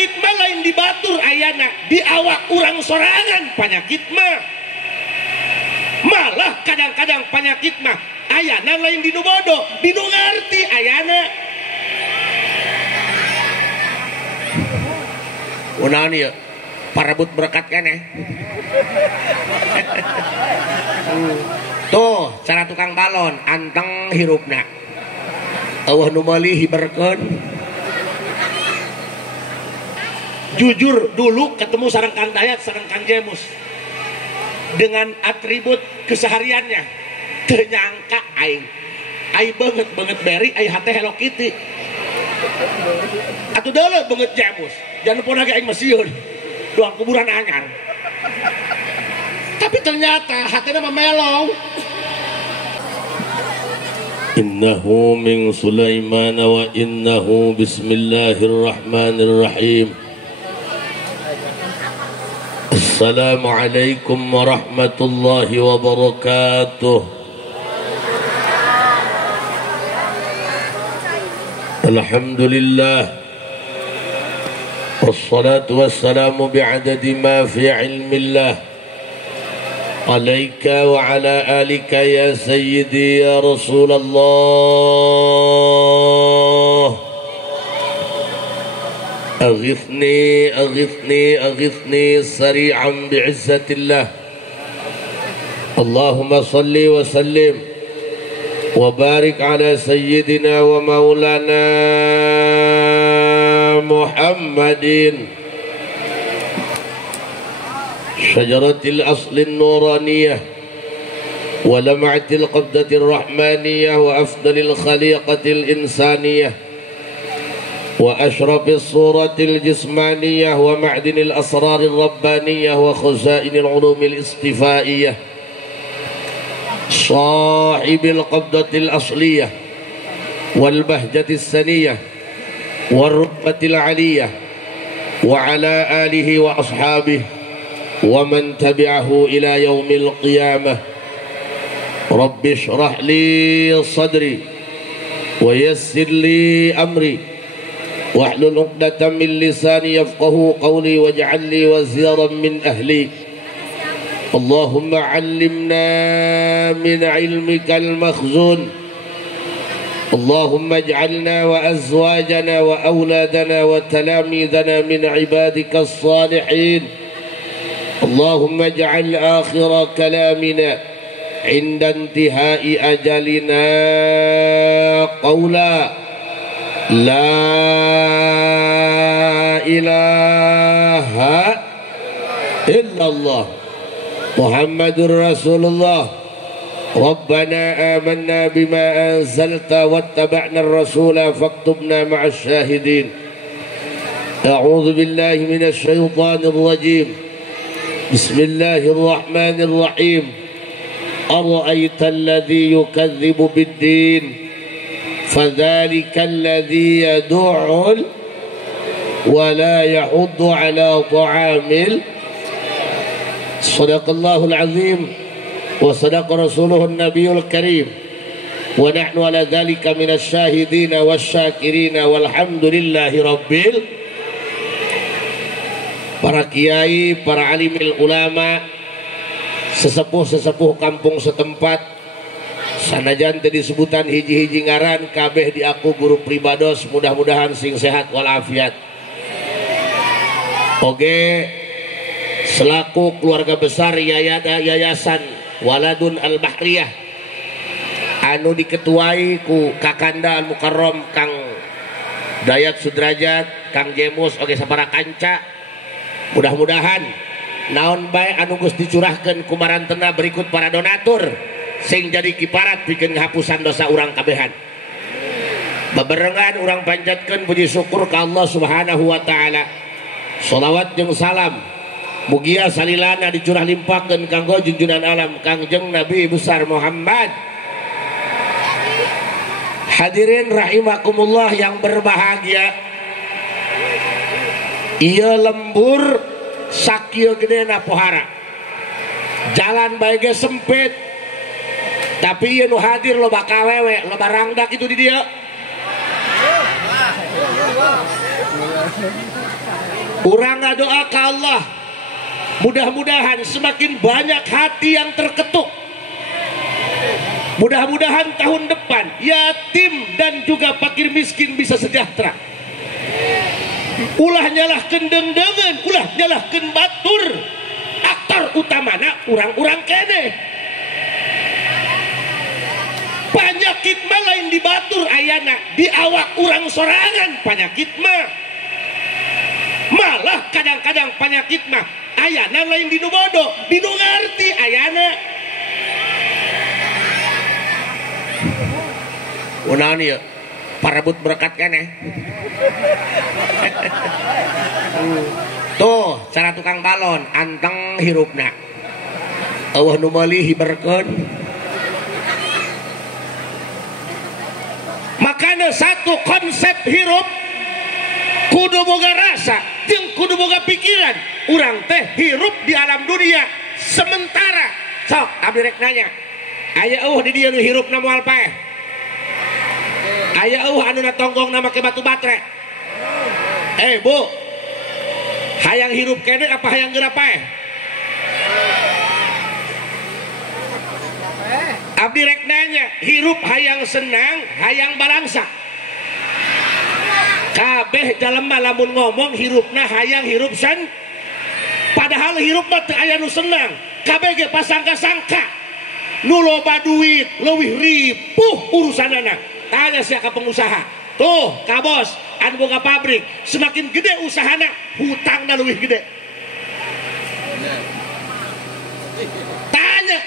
Panyakit mah lain di batur ayana, di awak urang sorangan panyakit mah. Malah kadang-kadang panyakit mah ayana lain di nu bodoh, di nu ngarti ayana. Unaon ieu? Parebut berkat keneh. Tuh, cara tukang balon, anteng hirupna. Eueuh nu meuli hiberkeun. Jujur dulu ketemu sareng Kang Dayat, sareng Kang Jemus dengan atribut kesehariannya, teu nyangka aing banget beri aing hate Hello Kitty. Atuh deuleu banget Jemus, jangan pun lagi aing masiun doang kuburan anyar. Tapi ternyata hatena memelong. Innahu min Sulaiman wa innahu bismillahirrahmanirrahim. Assalamualaikum warahmatullahi wabarakatuh. Alhamdulillah. Wassalatu wassalamu bi'adadi ma fi ilmillah. Alaika wa ala alika ya sayyidi ya Rasulullah. أغثني أغثني أغثني سريعا بعزة الله. اللهم صل وسلم وبارك على سيدنا ومولانا محمد شجرة الأصل النورانية ولمعة القبضة الرحمانية وأفضل الخليقة الإنسانية وأشرف الصورة الجسمانية ومعدن الأسرار الربانية وخزائن العلوم الاصطفائية صاحب القبضة الأصلية والبهجة السنية والرتبة العلية وعلى آله وأصحابه ومن تبعه إلى يوم القيامة. رب اشرح لي صدري ويسر لي أمري واحلل عقدة من لساني يفقه قولي واجعل لي وزيرا من أهلي. اللهم علمنا من علمك المخزون. اللهم اجعلنا وأزواجنا وأولادنا وتلاميذنا من عبادك الصالحين. اللهم اجعل آخر كلامنا عند انتهاء أجلنا قولا لا إله إلا الله محمد رسول الله. ربنا آمنا بما أنزلت واتبعنا الرسول فاكتبنا مع الشاهدين. أعوذ بالله من الشيطان الرجيم. بسم الله الرحمن الرحيم. أرأيت الذي يكذب بالدين فذلك الذي يدع ولا يحض على طعام. صدق الله العظيم وصدق رسوله النبي الكريم ونحن على ذلك من الشاهدين والشاكرين والحمد لله ربbil. Para kiai, para alimil ulama, sesepuh-sesepuh kampung setempat, sanajan teh disebutan hiji-hiji ngaran, kabeh diaku guru pribados, mudah-mudahan sing sehat walafiat. Oge selaku keluarga besar Yayasan Waladun Al-Bahriyah anu diketuai ku Kakanda Al-Mukarram Kang Dayat Sudrajat, Kang Jemus oge sabaraha kanca. Mudah-mudahan naon bae anu geus dicurahkeun ku marantena berikut para donatur sing jadi kiparat pikeun ngahapusan dosa urang kabehan. Babarengan urang panjatkeun puji syukur ka Allah Subhanahu wa taala. Shalawat jeung salam mugia salilana dicurah limpahkeun kanggo junjunan alam Kangjeng Nabi besar Muhammad. Hadirin rahimakumullah yang berbahagia, ieu lembur sakieu gedena pohara. Jalan bae ge sempit, tapi ieu nu hadir loba kawewe, loba rangdak itu di dieu. Urang doa ke Allah, mudah-mudahan semakin banyak hati yang terketuk. Mudah-mudahan tahun depan yatim dan juga fakir miskin bisa sejahtera. Ulah nyalahkeun dengdengan, ulah nyalahkeun batur. Aktor utamana urang-urang keneh. Panyakit mah lain di batur ayana, di awak urang sorangan panyakit mah. Malah kadang-kadang panyakit mah ayana lain di nu bodoh, di nu ngarti ayana. Unaon ieu? Parebut berkat keneh. Tuh, cara tukang balon anteng hirupna. Allah nu meuli hiberkeun. Makanya satu konsep hirup kudu boga rasa jeung kudu boga pikiran. Urang teh hirup di alam dunia sementara. Sok abdi rek nanya, aya di dieu nu hirupna moal paeh? Aya anu na tonggongna make batu batre? Bu, hayang hirup kene apa hayang geura paeh? Abdi rek nanya, hirup hayang senang, hayang balangsa. Kabeh jalema lamun ngomong hirupna hayang hirup sen. Padahal hirup mah teu aya nu senang. Kabeh ge pasangka-sangka. Nu loba duit, leuwih ripuh urusanana. Tanya sia ka pengusaha. Tuh, ka bos, anu boga pabrik, semakin gede usahana, hutangna leuwih gede. Tanya.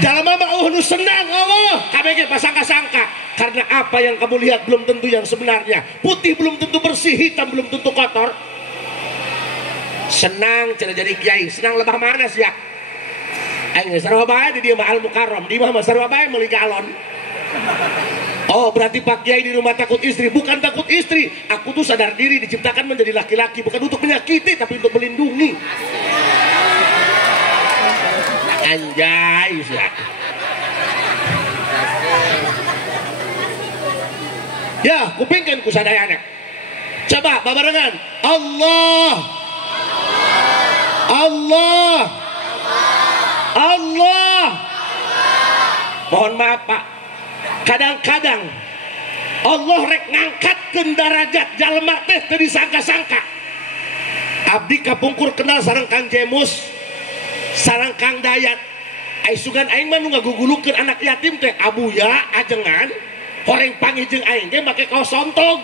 Jalema mah nu senang Allah, kabeh ge pasangka-sangka. Karena apa yang kamu lihat belum tentu yang sebenarnya. Putih belum tentu bersih, hitam belum tentu kotor. Senang cenah jadi kiai, senang lebah mana sih ya? Aing sarua bae di dieu mah Al Mukarram, di mah sarua bae meuli galon. Oh, berarti Pak Kiai di rumah takut istri. Bukan takut istri, aku tuh sadar diri diciptakan menjadi laki-laki, bukan untuk menyakiti tapi untuk melindungi. Anjay sih. Ya, kupingkeun ku sadayana. Coba babarengan. Allah. Allah. Allah. Mohon maaf Pak. Kadang-kadang Allah rek ngangkatkeun darajat jalma teh teu disangka-sangka. Abdi kapungkur kenal sareng Kang Jemus, sareng Kang Dayat. Ai sugan aing mah nu ngagugulukeun anak yatim teh abuya ajengan. Horeng panggih jeung aing ge make kaos sontog.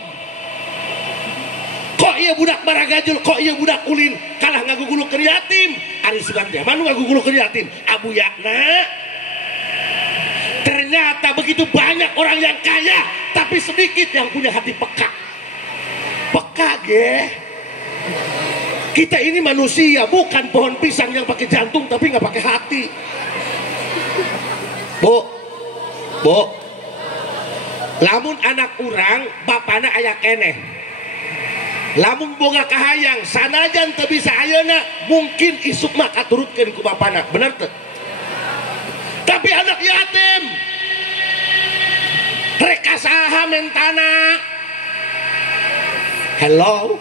Kok ieu budak baragajul, kok ieu budak ulin kalah ngagugulukeun yatim. Ari sugan teh mah nu ngagugulukeun yatim abuyana. Ternyata begitu banyak orang yang kaya tapi sedikit yang punya hati peka. Peka ge. Kita ini manusia, bukan pohon pisang yang pakai jantung tapi nggak pakai hati. Bu, lamun anak urang bapana aya keneh. Lamun boga kahayang sanajan teu bisa ayeuna mungkin isuk mah katurutkeun ku bapana, bener teu? Tapi anak yatim rek kasaha mentana. Hello.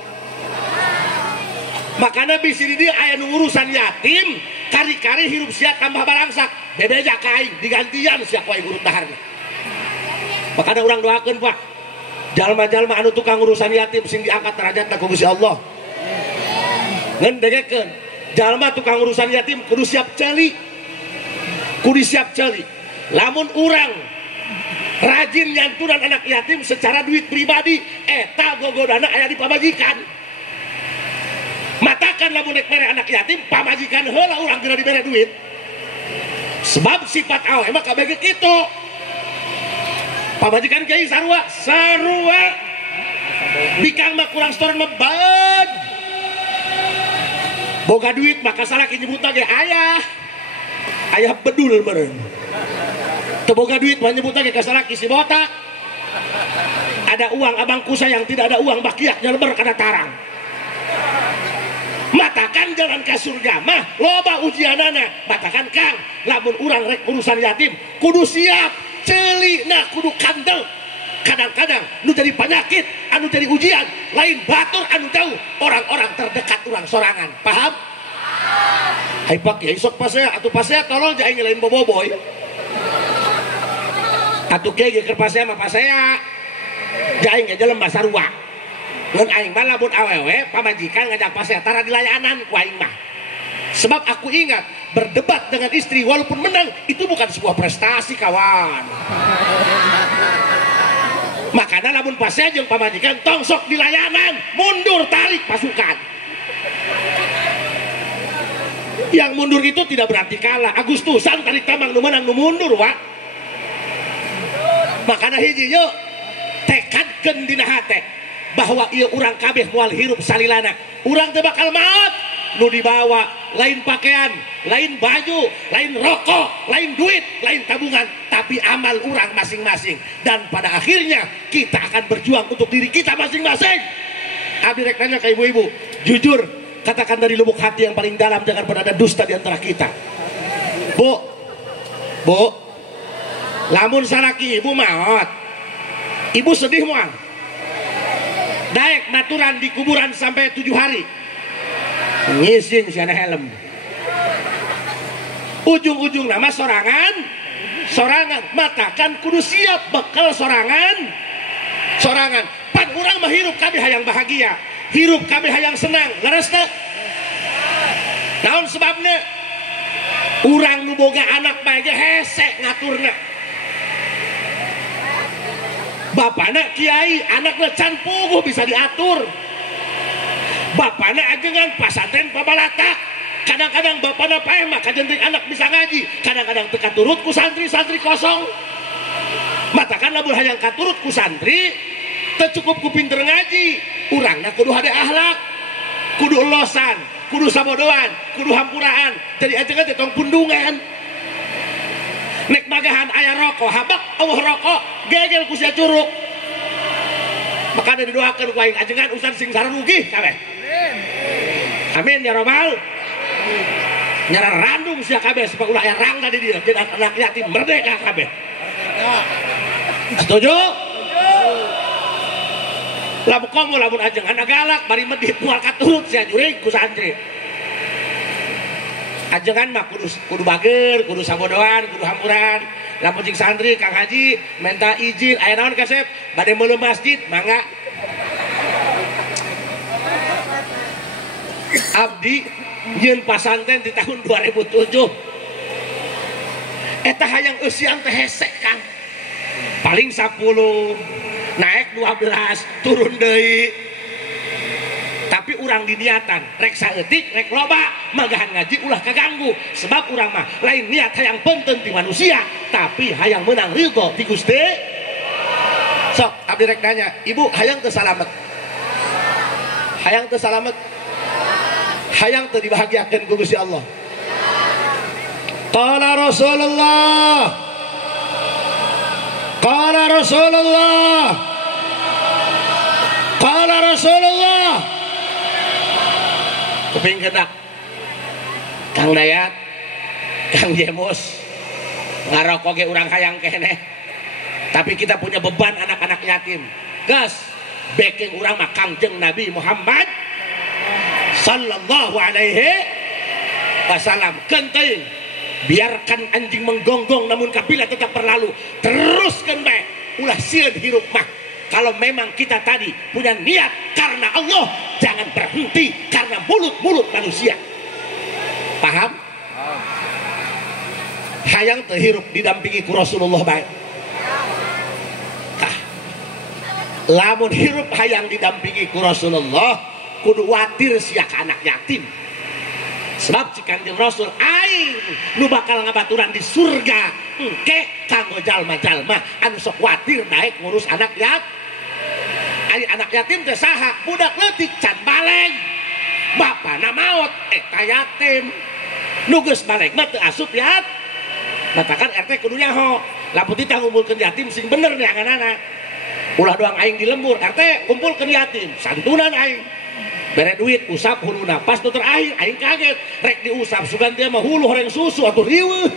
Makanya bisi di dia aya nu urusan yatim, kari-kari hirup sia tambah balangsak. Bebeja ka aing digantian sia ku aing urut daharna. Makanya urang doakeun Pak. Jalma-jalma anu tukang urusan yatim sing diangkat derajatna ku Gusti Allah. Ngan degekeun, jalma tukang urusan yatim kudu siap ceuli. Kudu siap ceuli. Lamun urang rajin nyantunan anak yatim secara duit pribadi, eta gogodana aya di pamajikan. Matakan lamun nek mere anak yatim pamajikan heula urang geura dibere duit. Sebab sifat aweh mah kabeh kitu. Pamajikan kiai sarua bikang mah kurang setoran mah bad. Boga duit maka salaki nyebutna ge ayah bedul meureun. Teu boga duit mah nyebutna ge ka salaki si botak. Ada uang abangku sayang, tidak ada uang bakiak nyeleber kana tarang. Matakan jalan ke surga mah loba ujianana. Matakan Kang, lamun urang rek urusan yatim kudu siap ceuli, nah kudu kandel kadang-kadang nu jadi penyakit anu jadi ujian lain batur anu jauh orang-orang terdekat orang sorangan paham? Hai pak ya isok pasea atuh pasea tolong jangan nyelain boboiboy atuh kiai ge keur pasea mah pasea jangan ngajalan basarua ngan aing mah lamun awewe pamajikan ngajak pasea tara di layanan ku aing mah sebab aku ingat berdebat dengan istri walaupun menang itu bukan sebuah prestasi kawan makanya lamun pasea jeung pamajikan tong sok di layanan mundur tarik pasukan yang mundur itu tidak berarti kalah Agustusan tarik tambang nu menang nu mundur wa makanya hiji yuk tekadkeun dina hate bahwa ieu urang kabeh moal hirup salilana urang teu bakal maot nu dibawa lain pakaian lain baju lain rokok lain duit lain tabungan tapi amal urang masing-masing dan pada akhirnya kita akan berjuang untuk diri kita masing-masing. Abdi rek nanya ke ibu-ibu jujur katakan dari lubuk hati yang paling dalam jangan pernah ada dusta di antara kita. Bu lamun saraki ibu maot ibu sedih moal daek baturan di kuburan sampai 7 hari ngisin si anak helm ujung-ujung nama sorangan matakan kudu siap bekal sorangan pan urang mah hirup kabeh hayang bahagia hirup kabeh hayang senang leres teh naon sebabna urang nu boga anak bae ge hese ngaturna bapana kiai anakna can puguh bisa diatur bapana ajengan pasantren pabalatak kadang-kadang bapana paeh mah kajenting anak bisa ngaji kadang-kadang teu katurut ku santri-santri kosong matakan lamun hayang katurut ku santri teu cukup ku pinter ngaji urangna kudu hade akhlak kudu elosan kudu sabodoan kudu hampuraan jadi ajengan teh tong pundungan nek magahan aya rokok habak eueuh rokok gegel ku sia curug maka didoakeun ku aing ajengan usan sing sarugi kabeh amin ya rabbal nyara randung sia kabeh supaya ulah aya rangga di dieu jadi anak yatim merdeka kabeh setuju lamun komo lamun ajengan galak bari medit moal katurut sia jurig ku santri ajengan mah kudu bager, kudu sabodoan, kudu hampuran. Lamun cing santri Kang Haji minta izin aya naon kasep bade meuleuh masjid mangga. Abdi nyieun pasantren di tahun 2007. Eta hayang eusian teh hese Kang. Paling 10 naik 12 turun deui. Tapi urang diniatan rek saeutik rek loba magahan ngaji ulah kaganggu sebab urang mah lain niat hayang penting di manusia tapi hayang menang ridho ti Gusti. Sok abdi rek nanya ibu hayang teu salamet hayang teu dibahagiakeun ku Gusti Allah. Qala Rasulullah kuping kedak Kang Dayat Kang Jemus ngarokok ge urang hayang keneh tapi kita punya beban anak-anak yatim gas backing urang mah Kangjeng Nabi Muhammad sallallahu alaihi wasallam kenting biarkan anjing menggonggong namun kapila tetap berlalu teruskan bae ulah sieun hirup mah kalau memang kita tadi punya niat karena Allah jangan berhenti karena mulut-mulut manusia paham? Hayang teu hirup didampingi ku Rasulullah bae lamun hirup hayang didampingi ku Rasulullah kudu watir sia ka anak yatim sebab si Kanjeng Rasul aing nu bakal ngabaturan di surga engke kanggo jalma-jalma anu sok watir daek ngurus anak yatim. Anak yatim teh saha budak leutik can baleng bapana maot eta yatim nu geus baleng mah teu asup yat katakan RT kudu nyaho lamun teh ngumpulkeun yatim sing bener neanganana ulah doang aing di lembur RT kumpulkeun yatim santunan aing bere duit usap huluna pas nu terakhir aing kaget rek diusap sugan teh mah hulu horeng susu atuh riweuh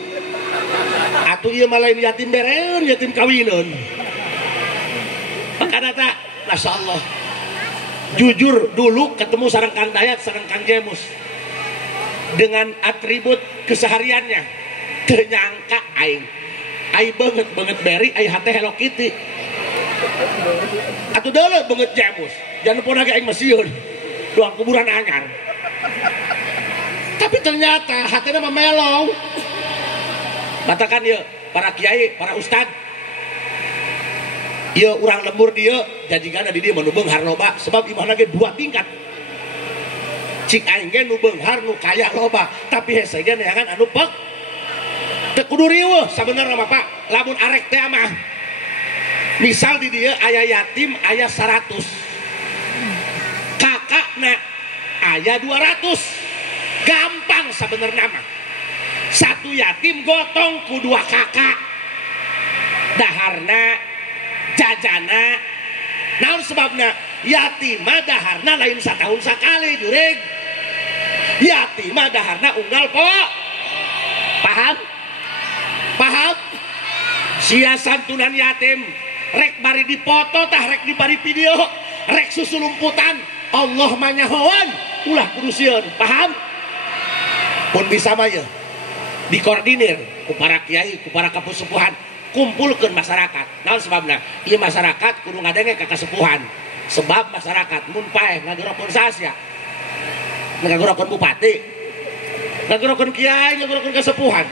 atuh ieu mah lain yatim bereun yatim kawineun makanya tak Masya Allah jujur dulu ketemu sareng Kang Dayat sareng Kang Jemus dengan atribut kesehariannya ternyangka aing banget beri aing hati Hello Kitty atau dulu banget Jemus jangan lupa lagi aing masiun doang kuburan anyar tapi ternyata hatinya memelong katakan ya para kiai para ustad ya orang lembur dia jadikan di dia menubeng harloba sebab imah lagi 2 tingkat cik aing ge nu beunghar nu kaya loba tapi hese ge neangan anu pek teu kudu riweuh sabenerna mah Pak lamun arek teh mah misal di dia aya yatim aya 100 kakakna aya 200 gampang sabenerna mah satu yatim gotong ku 2 kakak daharna jajana naon sebabna yatima daharna lain satahun sakali jureg yatima daharna unggal po paham sia santunan yatim rek bari dipoto tah rek dibari video rek susulumputan Allah manyahoan ulah kudu sieun paham pun bisa mah ye dikoordinir ku para kiai ku para kapusepuhan kumpulkan masyarakat naon sebabna ieu masyarakat kudu ngadenge ka kasepuhan sebab masyarakat mun paeh ngageureupkeun sasia ngageureupkeun bupati ngageureupkeun kiai ngageureupkeun kasepuhan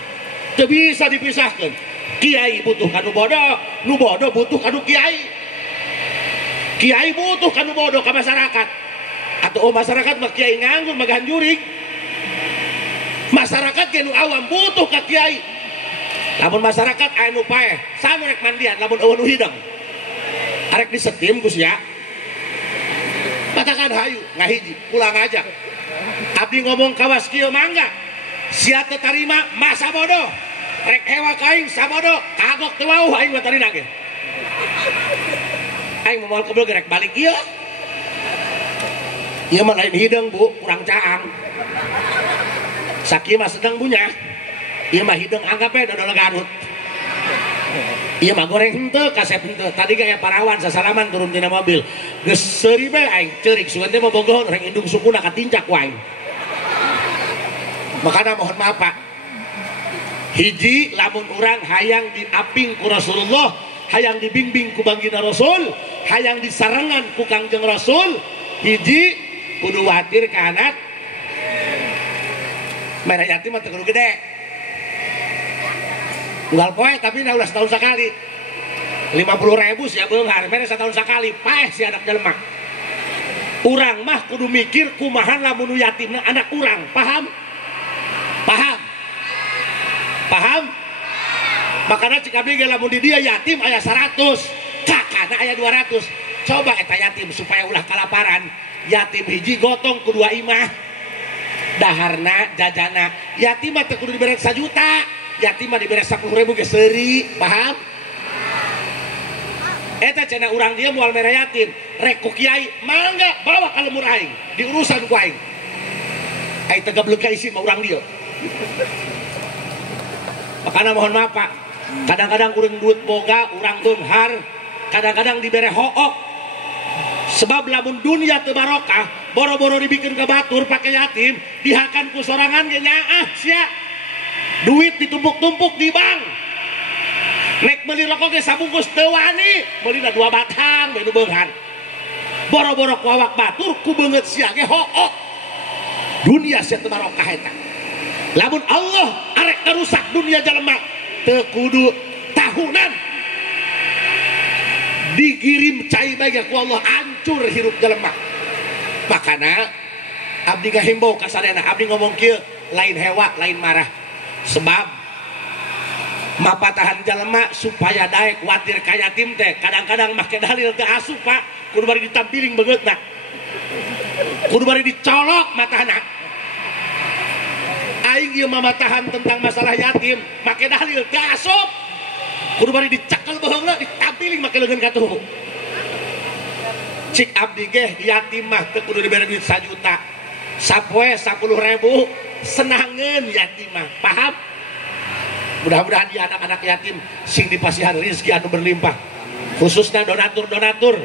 teu bisa dipisahkeun kiai butuh kanu bodoh nu bodoh butuh kanu kiai butuh kanu bodoh ka masyarakat atuh masyarakat mah kiai nganggur magahan jurig masyarakat ge nu awam butuh ka kiai lamun masyarakat anu paeh sanu rek mandian lamun eueuh nu hidang arek disetim ku sia katakan hayu ngahiji pulang aja abdi ngomong kawas kieu mangga sia teu tarima masa bodoh rek hewa ka aing sabodo kagok teu wauh aing mah tarina ge aing moal goblok rek balik ieu ieu mah lain hidang Bu kurang caang sakieu mah sedang bunyah ieu mah hideung anggap dodol Garut ieu mah goreng henteu kasep henteu tadi ge aya parawan sasalaman turun tina mobil geus seuri bae aing ceurik sugan teh bogohon rek indung sukuna katincak ku aing makana mohon maaf Pak hiji lamun urang hayang diaping ku Rasulullah hayang dibimbing ku baginda Rasul hayang disarengan ku Kangjeng Rasul hiji kudu watir ka anak merah yatim mah teu kudu gede unggal poe tapi na ulah setahun sekali 50.000 sia beunghar mere setahun sekali paeh si anak jelema urang mah kudu mikir kumaha lamun yatimna anak urang paham makanya cik abdi ge lamun di dia yatim aya 100 kakana aya 200 coba eta yatim supaya ulah kalaparan yatim hiji gotong ku 2 imah daharna jajana yatim mah teu kudu dibere 1 juta yatim mah dibere 10.000 ge seuri paham eta cenah urang dia moal mere yatim rek ku kiai mangga bawa ka lemur aing diurusan ku aing aing teu gableuk ka isi mah urang dia makana mohon maaf Pak kadang-kadang urang duit boga urang beunghar kadang-kadang dibere hook sebab lamun dunia teu barokah boro-boro dibikin ke batur pake yatim dihakan ku sorangan ge nyaah sia duit ditumpuk-tumpuk di bank nek meuli rokok ge sabungkus teu wani meulina 2 batang bae nu beunghar boro-boro ku awak batur ku beungeut sia ge hook dunia sia teu barokah eta lamun Allah arek karusak dunia jelema teu kudu tahunan digirim cai bae ku Allah hancur hirup jelema makana abdi ngahimbau ka sadayana abdi ngomong kieu lain hewa lain marah sebab mapatahan jelema supaya daek watir ka yatim teh kadang-kadang make dalil teu asup Pak kudu bari ditampiling begeutna kudu bari dicolok matana aing ieu mamatahan tentang masalah yatim make dalil teu asup kudu bari dicekel beheungna ditampiling make leungeun katuh cik abdi ge yatim mah teu kudu dibere duit 1 juta sapoe 10.000 senangeun yatim mah paham mudah-mudahan di anak-anak yatim sing dipasihan rezeki anu berlimpah khususnya donatur-donatur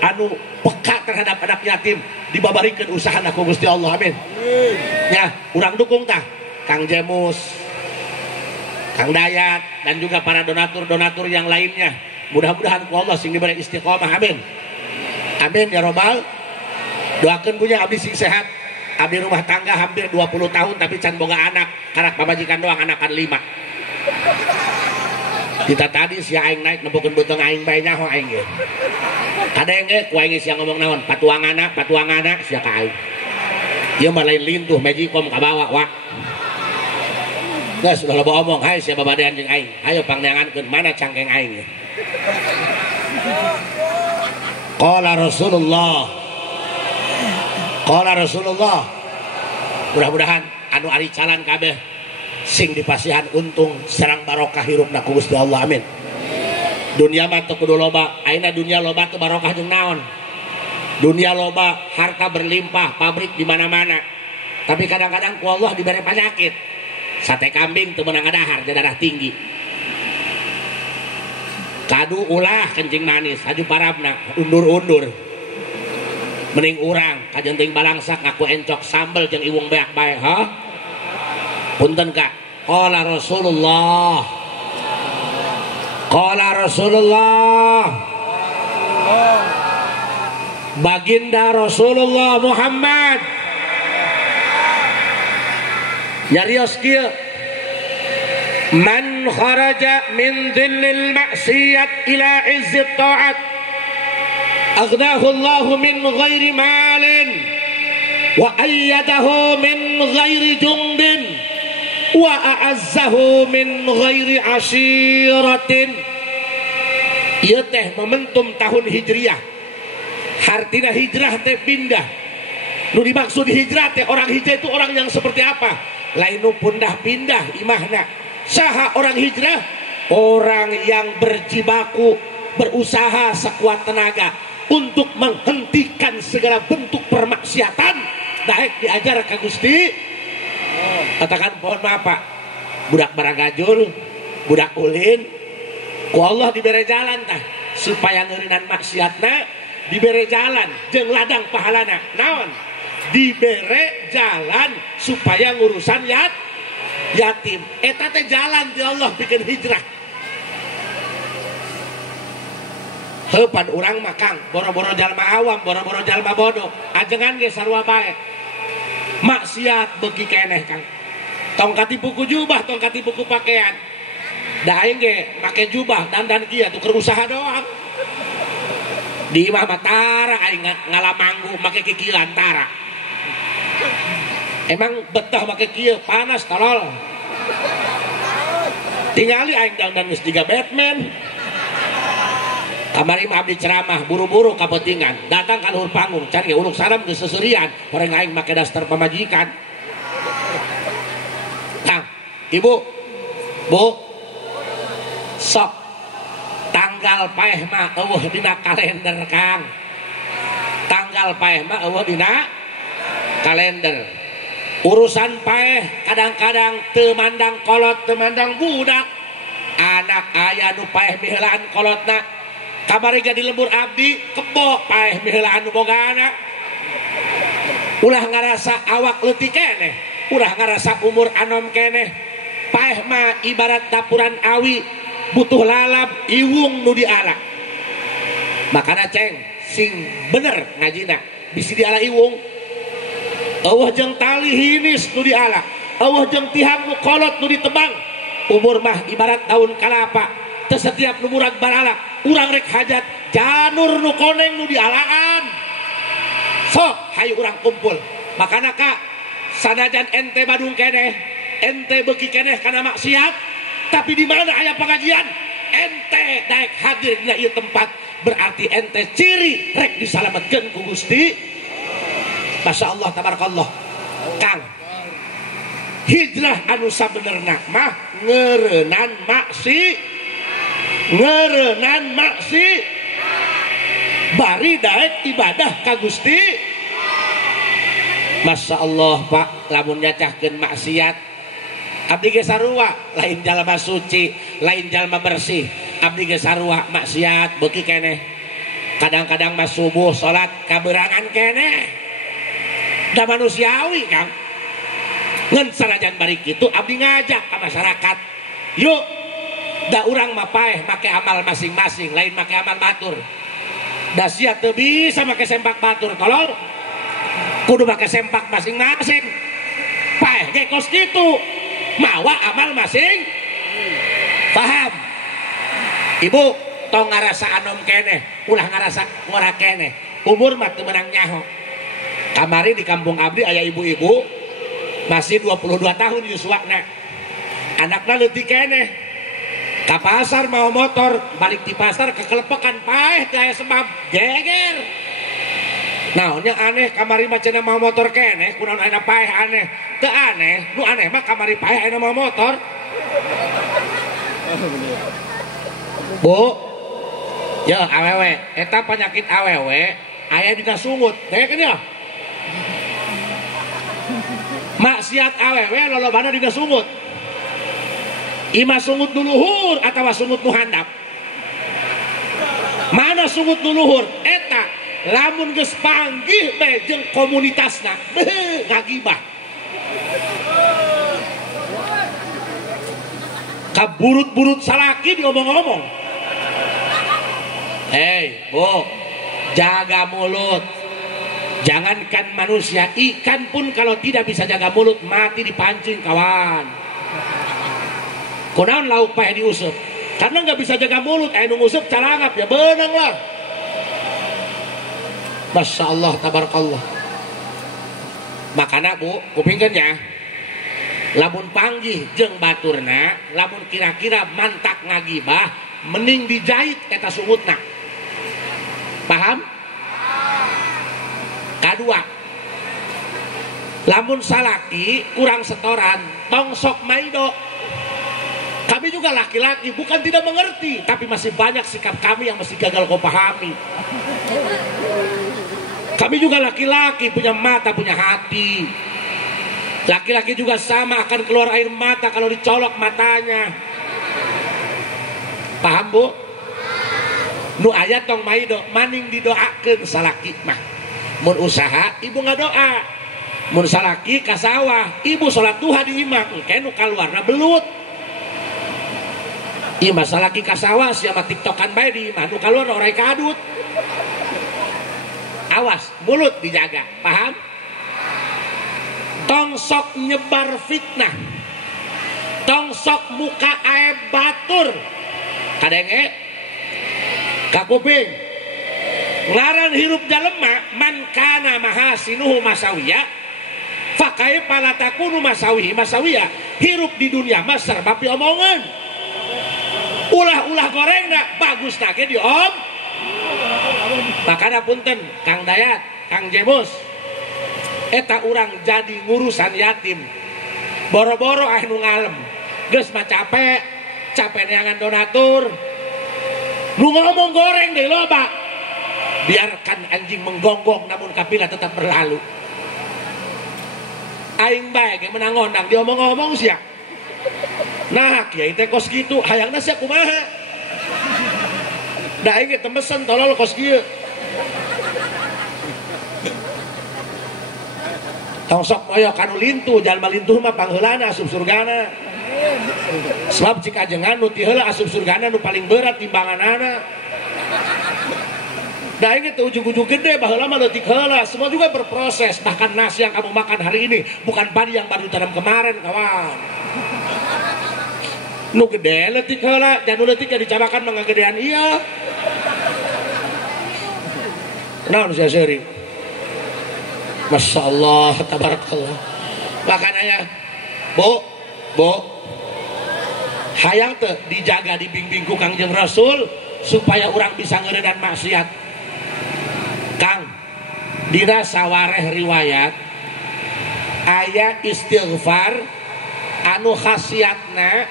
anu peka terhadap anak yatim dibabarikeun usaha ku Gusti Allah, amin. Ya, urang dukung tah Kang Jemus, Kang Dayat, dan juga para donatur-donatur yang lainnya. Mudah-mudahan ku Allah sing diberi istiqomah, amin. Amin ya robbal. Doakeun punya abdi sing sehat. Abdi rumah tangga hampir 20 tahun tapi can boga anak, karak pamajikan doang anakan 5. Kita tadi si aing naik nempukeun beuteung aing bae nyaho aing ge. Kadang ge ku aing sia ngomong naon, patuangana sia ka aing. Ieu mah lain lintuh Magicom ka bawa wa. Geus ulah loba omong, hai sia babadean jeung aing. Hayo pangneangankeun mana cangkeng aing. Qala Rasulullah. Mudah-mudahan anu ari calan kabeh sing dipasihan untung sareng barokah hirupna ku Gusti Allah, amin. Dunia mah teu kudu loba, ayeuna dunia loba teu barokah jeung naon. Dunia loba, harta berlimpah, pabrik di mana-mana. Tapi kadang-kadang ku Allah diberi penyakit. Sate kambing teu meunang ngadahar, darah tinggi. Kadu ulah kencing manis, haju parabna undur-undur. Mending urang kajenting balangsak ngaku encok sambel jeung iwung beak bae, ha? Punten Kak. Qala Rasulullah. Baginda Rasulullah Muhammad nyarios kieu, man kharaja min dhillil ma'siyat ila izzit ta'at aghnahu Allah min ghairi malin wa ayyadahu min ghairi jundin wa a'azzahu min ghairi ashiratin. Ieu teh momentum tahun hijriyah. Hartina hijrah teh pindah. Nu dimaksud hijrah teh orang hijrah itu orang yang seperti apa? Lain nu pundah pindah imahna. Saha orang hijrah? Orang yang berjibaku, berusaha sekuat tenaga untuk menghentikan segala bentuk permaksiatan. Daek diajar ka Gusti. Katakan pohon maaf Pak, budak baragajul, budak ulin, ku Allah diberi jalan tah supaya ngeureunaan maksiatna, diberi jalan jeung ladang pahalana. Naon? Diberi jalan supaya ngurusan yatim. Eta teh jalan ti Allah bikin hijrah. Heupan urang mah Kang, boro-boro jalma awam, boro-boro jalma bodoh, ajengan ge sarua bae. Maksiat beuki keneh Kang. Tong katipu ku jubah, tong katipu ku pakaian. Da aing ge make jubah dandan kieu tuker usaha doang. Di imah tara aing ngalamanggu make kikilan tara. Emang betah make kieu panas tolol. Tingali aing dandan geus jiga Batman. Kamari mah abdi ceramah buru-buru kapentingan. Datang ka luhur panggung, can ge uluk salam geus seserian, horeng aing make daster pamajikan. Kang, Ibu, Bu, sok tanggal paeh mah eueuh dina kalender Kang. Tanggal paeh mah eueuh dina kalender. Urusan paeh kadang-kadang teu mandang kolot, teu mandang budak. Anak aya nu paeh miheulaan kolotna. Kamari di lembur abdi kebo paeh miheulaan nu bogana. Ulah ngarasa awak leutik keneh, ulah ngarasa umur anom keneh. Paeh mah ibarat dapuran awi, butuh lalap iwung nu diala. Makana ceng sing bener ngajina bisi diala iwung. Eueuh jeung tali hinis nu diala, eueuh jeung tihang nu kolot nu ditebang. Umur mah ibarat daun kalapa, teu setiap nu murag barala. Urang rek hajat janur nu koneng nu dialaan. Sok hayu urang kumpul. Makana Kak, sanajan ente Badung keneh, ente beuki keneh kana maksiat, tapi di mana aya pengajian, ente daek hadir dina ieu tempat, berarti ente ciri rek disalametkeun ku Gusti. Masya Allah tabarakallah. Kang, hijrah anu sabenerna mah ngeureunaan maksi bari daek ibadah ka Gusti. Masya Allah Pak, lamun nyacahkeun maksiat abdi ge sarua, lain jalma suci, lain jalma bersih. abdi ge sarua maksiat beuki keneh kadang-kadang mas subuh salat kaberangan keneh da manusiawi Kang ngan sanajan bari kitu abdi ngajak ka masyarakat yuk da urang mah paeh make amal masing-masing lain make amal batur da sia teu bisa make sempak batur tolong kudu make sempak masing-masing paeh ge kos kitu mawa amal masing paham ibu tong ngarasa anom keneh ulah ngarasa ngora keneh umur mah teu meunang nyaho kamari di kampung abdi aya ibu-ibu masih 22 tahun yuswana anakna leutik keneh ka pasar mau motor balik di pasar kekelepekan paeh teu aya sebab geger naonnya aneh kamari mah cenah mau motor keneh kunaon aya paeh aneh teu aneh nu aneh mah kamari paeh aya mau motor Bu ya awewe eta penyakit awewe aya dina sungut teh ya maksiat awewe lolobana dina sungut ima sungut nu luhur atawa sungut nu handap mana sungut nu luhur eta lamun geus panggih be jeung komunitasna ngagibah kaburut-burut salaki diomong-omong. Hei, Bu, jaga mulut. Jangankan manusia, ikan pun kalau tidak bisa jaga mulut mati dipancing kawan. Kunaon lauk paeh diuseup? Karena nggak bisa jaga mulut, anu nguseup calangap ya beunang lah. Masya Allah, tabarakallah. Makana Bu, kupingkeun ya. Lamun panggih jeung baturna, lamun kira-kira mantak ngagibah, mending dijahit eta sungutna. Paham? Kadua, lamun salaki kurang setoran, tong sok maido. Kami juga laki-laki bukan tidak mengerti, tapi masih banyak sikap kami yang masih gagal kau pahami. Kami juga laki-laki punya mata, punya hati. Laki-laki juga sama akan keluar air mata kalau dicolok matanya. Paham Bu? Nu aya tong maido maning didoakeun salaki mah. Mun usaha ibu ngadoa. Mun salaki ka sawah, ibu salat duha di imah, engke nu kaluarna belut. Ieu mah salaki ka sawah sia mah tiktokan bae di imah, nu kaluar orai kadut. Awas, mulut dijaga, paham? Tong sok nyebar fitnah. Tong sok muka aeb batur. Kadenge kakuping ngaran hirup jalema man kana mahasinuhu masawiya fakai palatakunu masawiya hirup di dunia mas serba omongan ulah-ulah gorengna bagus nake di om makana punten Kang Dayat Kang Jemus eta urang jadi ngurusan yatim boro-boro anu ngalem geus mah capek neangan donatur lu ngomong goreng deh loba biarkan anjing menggonggong namun kapila tetap berlalu aing bae ge menang ngondang dia omong-omong sia nah kiai teh kos kitu hayangna sia kumaha da aing ge temesen tolol kos kieu tong sok moyo kanu lintuh jalma lintuh mah pangheulana asup surgana sebab jika ajengan nu ti heula asup surgana nu paling berat timbanganana da ini teh ujung-ujung gede baheula mah leutik heula semua juga berproses bahkan nasi yang kamu makan hari ini bukan padi yang baru tanam kemarin kawan nu gede leutik heula dan nu leutik dicabakan manggagedean iya naon sia seuring Masya Allah tabarakallah makanya Bu hayang teh dijaga dibimbing ku Kangjeng Rasul supaya orang bisa ngeuredan maksiat. Kang, dina sawareh riwayat aya istighfar anu khasiatna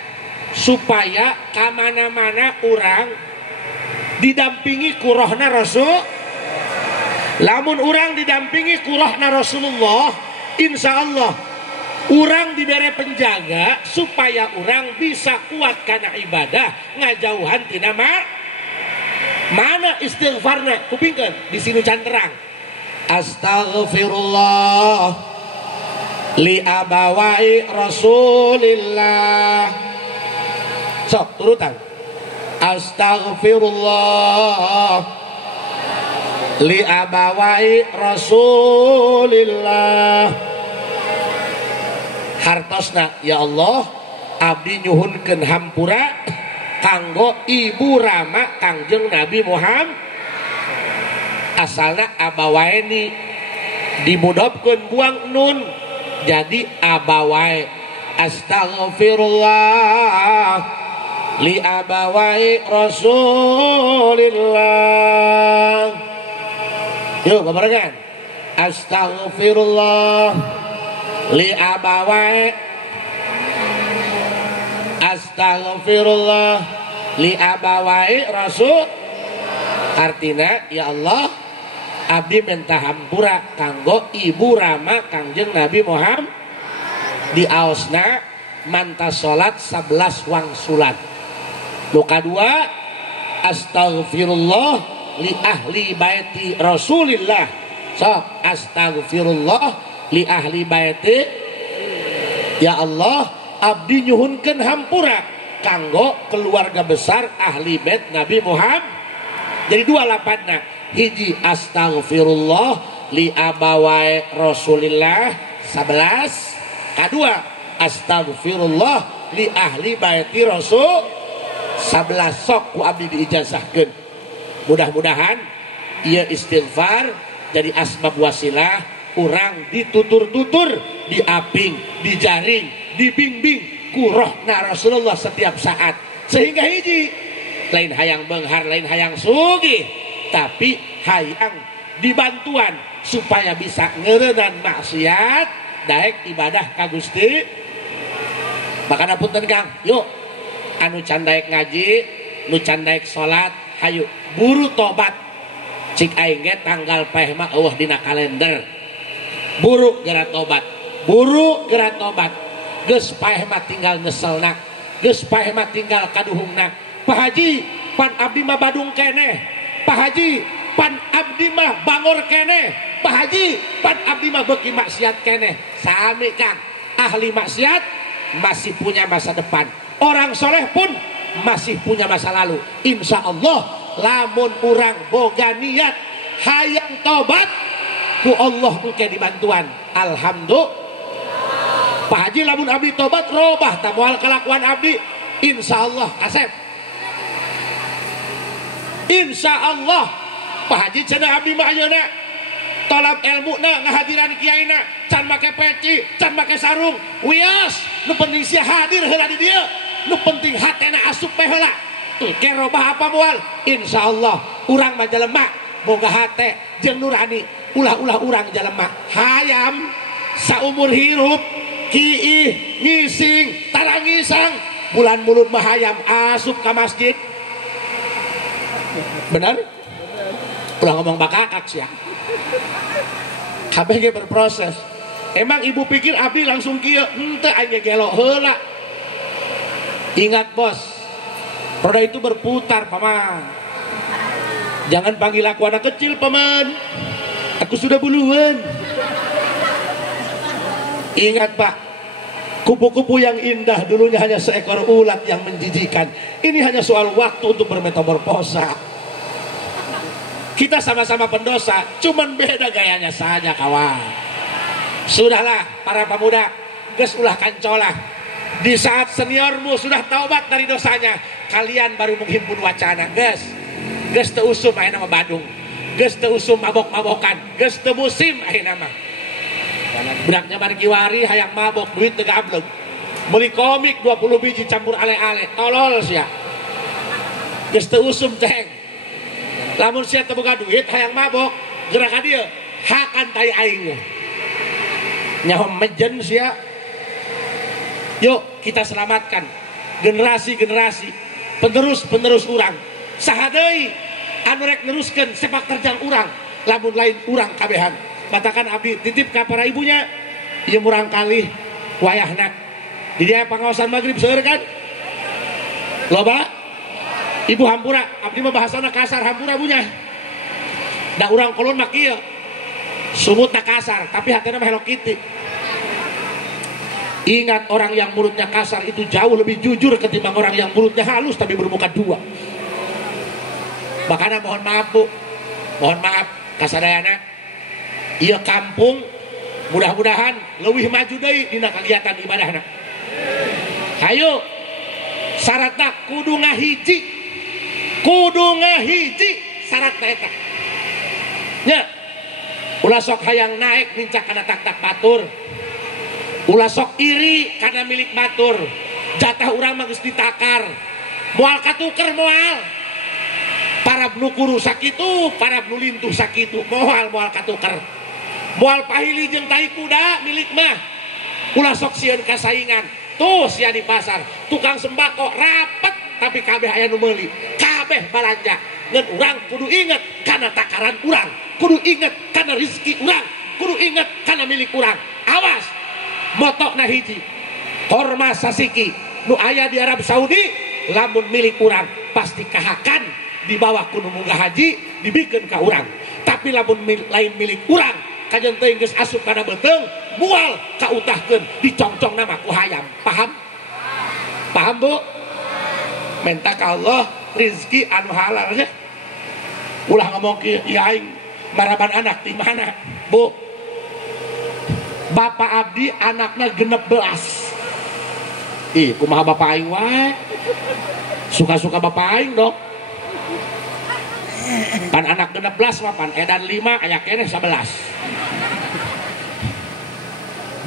supaya kamana-mana orang didampingi ku rohna Rasul. Lamun orang didampingi ku rohna Rasulullah, insya Allah Urang dibere penjaga supaya urang bisa kuat karena ibadah ngajauhan tina mana istighfarna kupingkeun di sini can terang. Astaghfirullah li abawai Rasulillah. Sok turutan. Astaghfirullah li abawai Rasulillah. Hartosna ya Allah abdi nyuhunkeun hampura kanggo ibu rama Kangjeng Nabi Muhammad. Asalna abawaini dimudhofkeun buang nun jadi abawai. Astaghfirullah li abawai Rasulillah. Yuk barengan. Astaghfirullah li abawai. Astaghfirullah li abawai Rasul. Artina ya Allah abdi minta hampura kanggo ibu rama Kangjeng Nabi Muhammad. Di aosna manta salat 11 wangsulan. Nu kadua astaghfirullah li ahli baiti Rasulillah. So astaghfirullah li ahli baiti. Ya Allah abdi nyuhunkeun hampura kanggo keluarga besar ahli bait Nabi Muhammad. Jadi dua lapanna, hiji astaghfirullah li abawai Rasulillah 11, kedua astaghfirullah li ahli baiti Rasul 11. Sok ku abdi diijazahkeun. Mudah-mudahan ieu istighfar jadi asbab wasilah urang ditutur-tutur, diaping, dijaring, dibimbing ku rohna Rasulullah setiap saat. Sehingga hiji lain hayang benghar, lain hayang sugih, tapi hayang dibantuan supaya bisa ngeureunaan maksiat daek ibadah ka Gusti. Makana punten Kang, yuk anu can daek ngaji, nu can daek salat, hayu buru tobat. Cik aing ge tanggal peh mah eueuh dina kalender. Buru geura tobat. Buru geura tobat. Geus paeh mah tinggal nyeselna. Geus paeh mah tinggal kaduhungna. Pak Haji, pan abdi mah badung keneh. Pak Haji, pan abdi mah bangor keneh. Pak Haji, pan abdi mah beuki maksiat keneh. Sami Kang, ahli maksiat masih punya masa depan. Orang soleh pun masih punya masa lalu. Insya Allah, lamun urang boga niat hayang tobat, ku Allah engke dibantuan. Alhamdulillah. Pak Haji lamun abdi tobat robah tamual kelakuan abdi. Insya Allah Asep. Insya Allah Pak Haji cenah abdi mah ayeuna tolak ilmu na ngahadiran kiaina can make peci, can make sarung, wios nu penting sia hadir heula di dieu, nu penting hatena asup teh heula. Engke robah apa moal? Insya Allah urang mah jelema boga hate jeung nurani, ulah-ulah urang jelema hayam saumur hirup kiih ngising tarangisang bulan mulut mah hayam asup ka masjid. Benar? Ulah ngomong bakakak sih ya. Kabeh ge berproses. Emang ibu pikir abdi langsung kieu? Henteu aing gelo heula. Ingat bos, roda itu berputar paman. Jangan panggil aku anak kecil paman. Aku sudah buluan. Ingat pak, kupu-kupu yang indah dulunya hanya seekor ulat yang menjijikan. Ini hanya soal waktu untuk bermetamorfosa. Kita sama-sama pendosa, cuman beda gayanya saja kawan. Sudahlah para pemuda, geus ulah kancolah. Di saat seniormu sudah taubat dari dosanya, kalian baru menghimpun wacana. Geus teu usum ayeuna mah Badung. Geus teu usum mabok-mabokan, geus teu musim ayeuna mah. Budaknya margiwari hayang mabok, duit teu gableng. Beli komik 20 biji campur ale-ale, tolol sia. Geus teu usum ceng. Lamun sia teu boga duit hayang mabok, geura ka dieu, hakan tai aing. Nyaho mejen sia. Yuk kita selamatkan generasi-generasi penerus-penerus urang. Saha deui anu rek neruskeun sepak terjang urang, lamun lain urang kabehan. Batakan abdi titip ka para ibunya, ieu murang kalih wayahna di dia pangaosan maghrib seueur kan loba ibu hampura abdi mah bahasana kasar hampura punya da urang kolon mah kieu sumutna kasar tapi hatena mah Hello Kitty. Ingat, orang yang mulutnya kasar itu jauh lebih jujur ketimbang orang yang mulutnya halus tapi bermuka dua. Makanya mohon maaf Bu, mohon maaf kasadayana ieu kampung mudah-mudahan leuwih maju deui dina kegiatan ibadahna. Hayu syaratna kudu ngahiji syaratna eta nya ulah sok hayang naik nincak kana tak-tak batur, ulah sok iri kana milik batur, jatah urang mah geus ditakar moal katuker moal para nu kuru sakitu para nu lintuh sakitu moal katuker moal pahili jeung tai kuda milik mah ulah sok sieun kasaingan tuh sia di pasar tukang sembako rapet tapi kabeh aya nu meuli kabeh balanja ngan urang kudu inget kana takaran urang kudu inget kana rezeki urang kudu inget kana milik urang awas motokna hiji horma sasiki nu aya di Arab Saudi lamun milik urang pasti kahakan di bawah kudu munggah haji dibikeun ka urang tapi lamun lain milik urang kajen teh geus asup kana beteung mual kautahkeun dicongcong nama ku hayam paham Bu minta ka Allah rezeki anu halal ya ulah ngomong kieu aing maraban anak di mana Bu Bapak abdi anakna 16 ih kumaha bapak aing wae suka-suka bapak aing dong pan anak 16 mah pan edan 5 aya keneh 11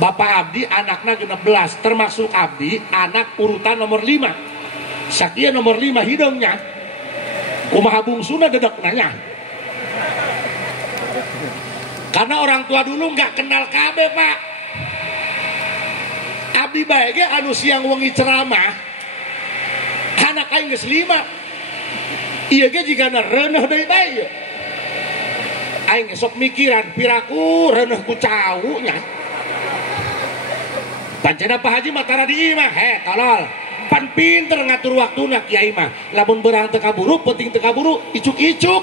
Bapak abdi anakna 16 termasuk abdi anak urutan nomor 5 sakieu nomor 5 hidungnya kumaha bungsuna dedek nanya karena orang tua dulu nggak kenal kabeh Pak abdi bae ge anu siang wengi ceramah anak aing geus 5 ieu ge jigana reuneuh deui bae aing sok mikiran piraku reuneuh ku cau nya pancena Pak Haji matara di imah tolol pan pinter ngatur waktuna kiai mah lamun beurang teu kaburu penting teu kaburu icuk-icuk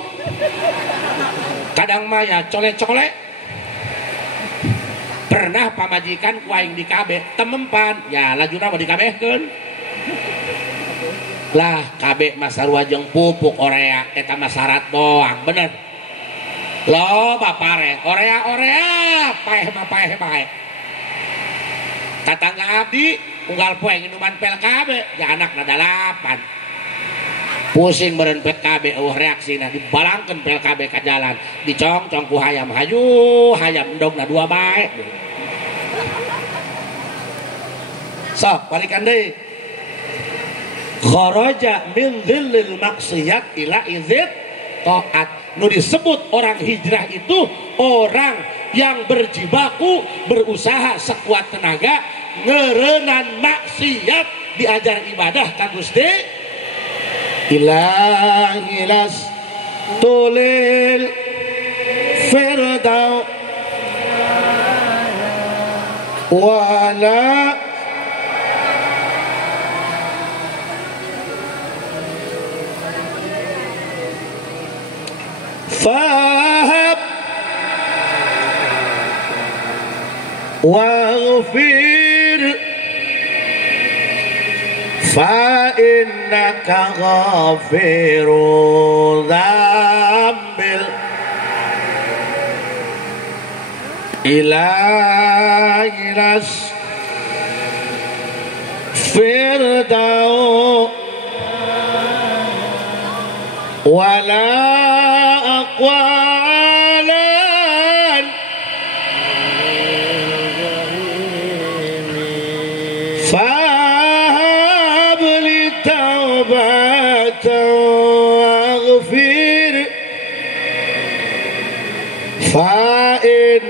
kadang mah ya colek-colek pernah pamajikan ku aing di kabeh temempan ya lajuna mah dikabehkeun lah kabeh mah sarua jeung pupuk orea eta mah syarat doang bener lo bapare orea paeh mah paeh bae tatangga abdi unggal poe minuman pel kabeh ya anakna 8 pusing beureun pel kabeh reaksina dibalangkeun pel kabeh ka jalan dicongcong ku hayam hayu hayam endogna 2 bae sok balikan deui kharaja min dhillil maksiyat ila izid taat nu disebut orang hijrah itu orang yang berjibaku berusaha sekuat tenaga ngerenan maksiat diajar ibadah ka Gusti ilahilas tulil firdau wala fahab waghfir fa innaka ghafiru dzambil ilahiras firdau wala aqwalan fahab li taubatan waghfir fa'in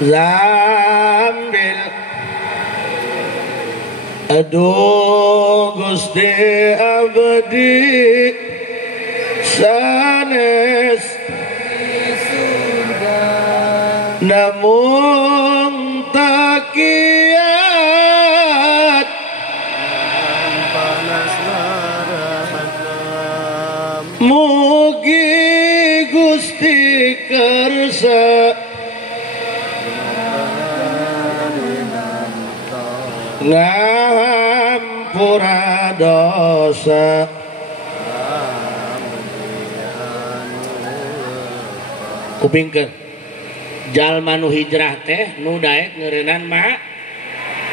zambil aduh Gusti abdi sanes namun takiat mugi Gusti kersa ngampura dosa kupingkeun jalma nu hijrah teh nu daek ngeureunnan mah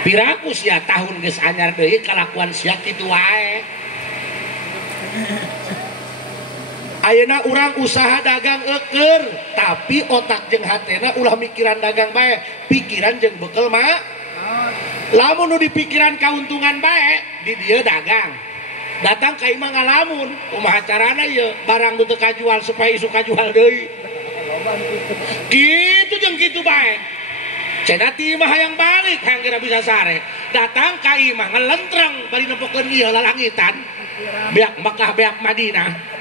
pirakus ya tahun geus anyar deui kalakuan sia kitu wae. Ayeuna urang usaha dagang eukeur tapi otak jeung hatena ulah mikiran dagang bae, pikiran jeung bekel mah lamun nu dipikiran kauntungan bae di dieu dagang. Datang ka imah ngalamun kumaha carana ieu barang nu teu kajual supaya isu kajual deui. Gitu jeung kitu bae. Cenah ti imah hayang balik hayang kira bisa sare. Datang ka imah ngelentreng bari nempokeun ieu lalangitan. Beak Makkah beak Madinah.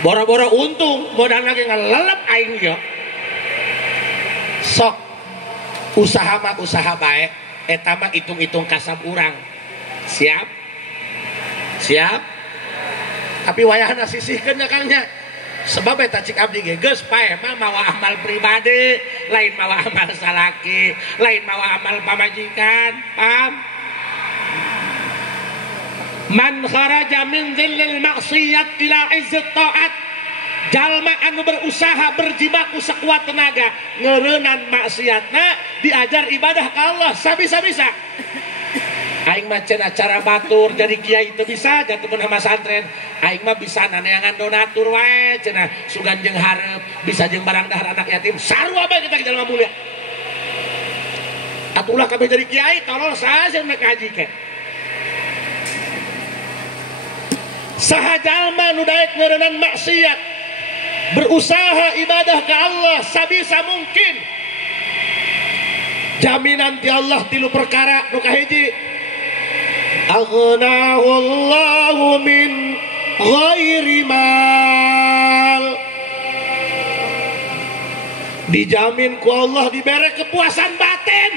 Boro-boro untung modal lagi ngelelep aing ieu. Sok usaha mah usaha bae eta mah hitung-hitung kasab urang. Siap? Siap? Tapi wayahna sisihkeun nya Kang nya. Sebab eta cik abdi ge geus pae mah mawa amal pribadi, lain mawa amal salaki, lain mawa amal pamajikan, paham? Man kharaja min dhillil maksiyat ila izzat ta'at. Jalma anu berusaha berjibaku sekuat tenaga ngeureunnan maksiatna diajar ibadah ka Allah sabisa-bisa. Aing mah cenah cara batur jadi kiai teu bisa jatuhkeun sama santren. Aing mah bisa naneangan donatur wae cenah sugan jeung hareup, bisa jeung barang dahar anak yatim. Sarua bae kita jalma mulia. Atulah kabeh jadi kiai tolol saha sing nek haji ke. Saha jalma nu daek ngeureunnan maksiat berusaha ibadah ke Allah sabisa mungkin jaminan ti Allah tilu perkara nu kahiji aghnahu Allahu min ghairi mal dijamin ku Allah dibere kepuasan batin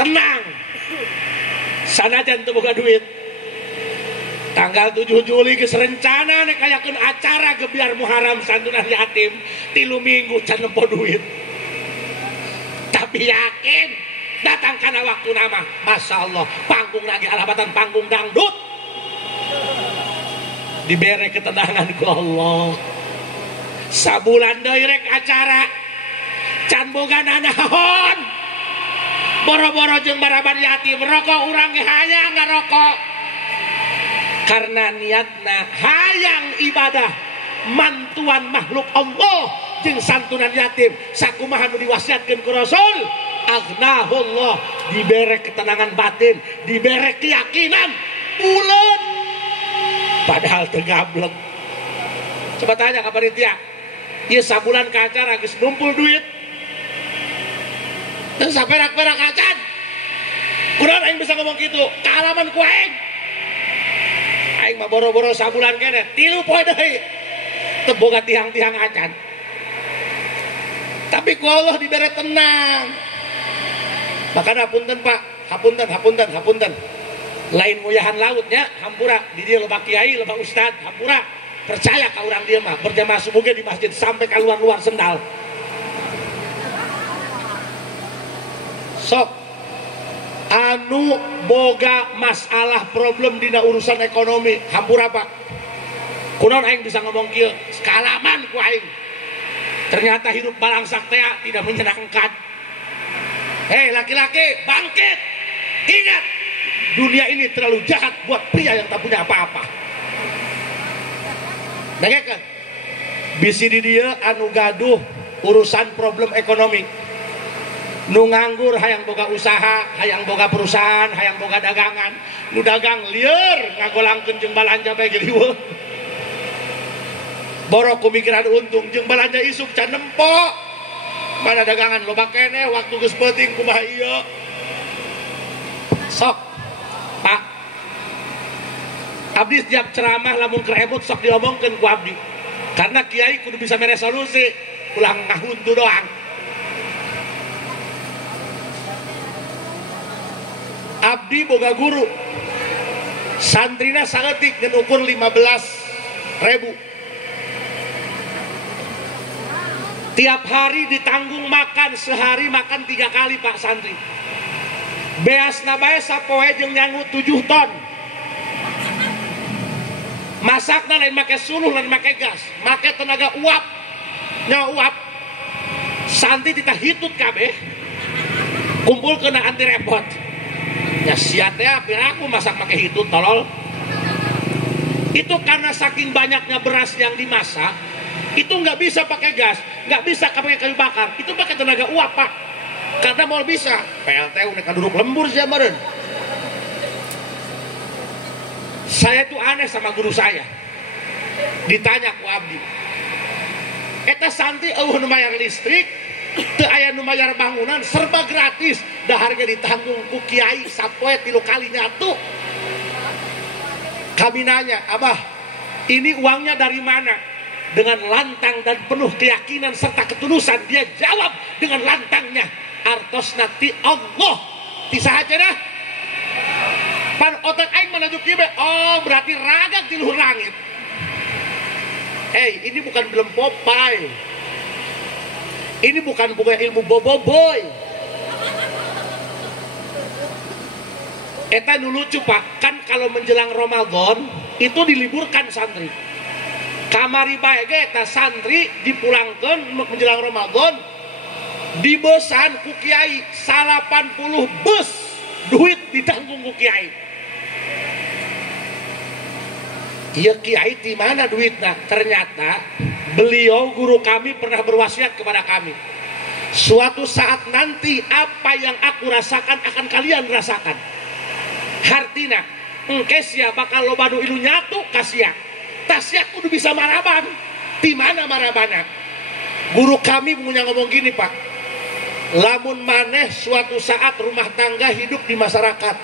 tenang sanajan teu boga duit. Tanggal 7 Juli geus rencana nek kayakeun acara gebiar Muharram santunan yatim 3 minggu can nempo duit. Tapi yakin datang kana waktu nama Masya Allah panggung lagi alabatan panggung dangdut dibere ketenangan ku Allah. Sabulan deui rek acara can boga nanaon boro-boro jeung baraban yatim rokok urang ge hayang ngarokok karena niatna hayang ibadah mantuan makhluk Allah jeung santunan yatim sakumaha nu diwasiatkeun ku Rasul aghnahullah dibere ketenangan batin dibere keyakinan bulan padahal teu gablek. Coba tanya ka panitia ieu sabulan ka acara geus numpul duit teu saperak-perak acan kunaon aing bisa ngomong kitu kaalaman ku aing aing mah boro-boro sabulan kene 3 poe deui teu boga tiang-tiang acan tapi ku Allah dibere tenang. Makana hapunten Pak hapunten lain nguyahan lautnya hampura di dieu loba kiai loba ustad hampura percaya ka urang dieu mah berjamaah subuh di masjid sampai ka luar-luar sendal sok anu boga masalah problem dina urusan ekonomi hampura Pak kunaon aing bisa ngomong kieu sekalaman ku aing ternyata hidup balangsak teh tidak menyenangkan. Hei laki-laki bangkit ingat dunia ini terlalu jahat buat pria yang tak punya apa-apa. Dengekeun bisi di dieu anu gaduh urusan problem ekonomi nu nganggur hayang boga usaha hayang boga perusahaan hayang boga dagangan nu dagang lieur ngagolangkeun jeung balanja bae geuliweuh borok kumikiran untung jeung balanja isuk can nempo mana dagangan loba keneh waktu geus peuting kumaha ieu sok Pak abdi setiap ceramah lamun kerebut sok diomongkeun ku abdi Karena kiai kudu bisa meresolusi, ulang ngahuntu doang. Abdi boga guru, santrina saeutik ngan ukur 15.000. Tiap hari ditanggung makan, sehari makan 3 kali Pak santri. Beasna bae sapoe jeung nyangu 7 ton. Masakna lain make suluh, lain make gas, make tenaga uap. Nya uap. Santri ditah hitut kabeh. Kumpul kena anti repot. Ya sia teh piraku masak make hitut tolol. Itu karena saking banyaknya beras yang dimasak, itu nggak bisa pakai gas, nggak bisa pakai kayu bakar, itu pakai tenaga uap Pak. Karena mau bisa, PLTU nek duduk lembur sih meureun. Saya tuh aneh sama guru saya. Ditanya ku abdi, eta santri eueuh nu mayar listrik, teu aya nu mayar bangunan, serba gratis, da harga ditanggung ku kiai sapoe 3 kali nyatu. Kami nanya, Abah, ini uangnya dari mana? Dengan lantang dan penuh keyakinan serta ketulusan dia jawab dengan lantangnya, artosna ti Allah tisaha cenah pan otak aing menuju kibe. Oh berarti ragak di luhur langit. Ini bukan film Popeye, ini bukan bukan ilmu boboiboy. Eta nu lucu Pak, kan kalau menjelang Ramadan itu diliburkan santri. Kamari bae ge eta santri dipulangkeun menjelang Ramadan, dibesan ku kiai 80 bus duit ditanggung ku kiai. Iya kiai di mana duitnya? Ternyata beliau guru kami pernah berwasiat kepada kami. Suatu saat nanti apa yang aku rasakan akan kalian rasakan. Hartina engke sia bakal loba nu ilu nyatu kasia. Tasya kudu bisa maraban. Di mana marabana? Guru kami punya ngomong gini Pak. Lamun maneh suatu saat rumah tangga hidup di masyarakat,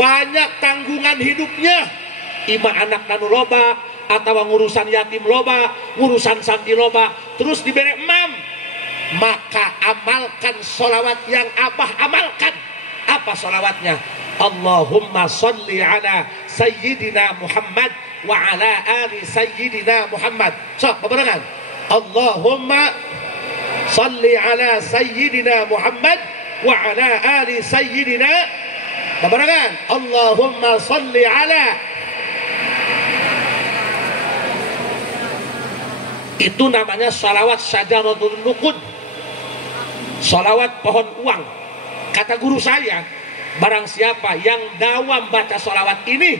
banyak tanggungan hidupnya, ima anak nanu loba, atau ngurusan yatim loba, ngurusan santri loba, terus diberi emam, maka amalkan sholawat yang Abah amalkan. Apa sholawatnya? Allahumma sholli ala Sayyidina Muhammad wa ala ali Sayyidina Muhammad. Sok, beberangan. Allahumma sholli ala Sayyidina Muhammad wa ala ali Sayyidina. Beberangan. Allahumma sholli ala. Itu namanya sholawat syajaratul nuqud, sholawat pohon uang. Kata guru saya, barang siapa yang dawam baca sholawat ini,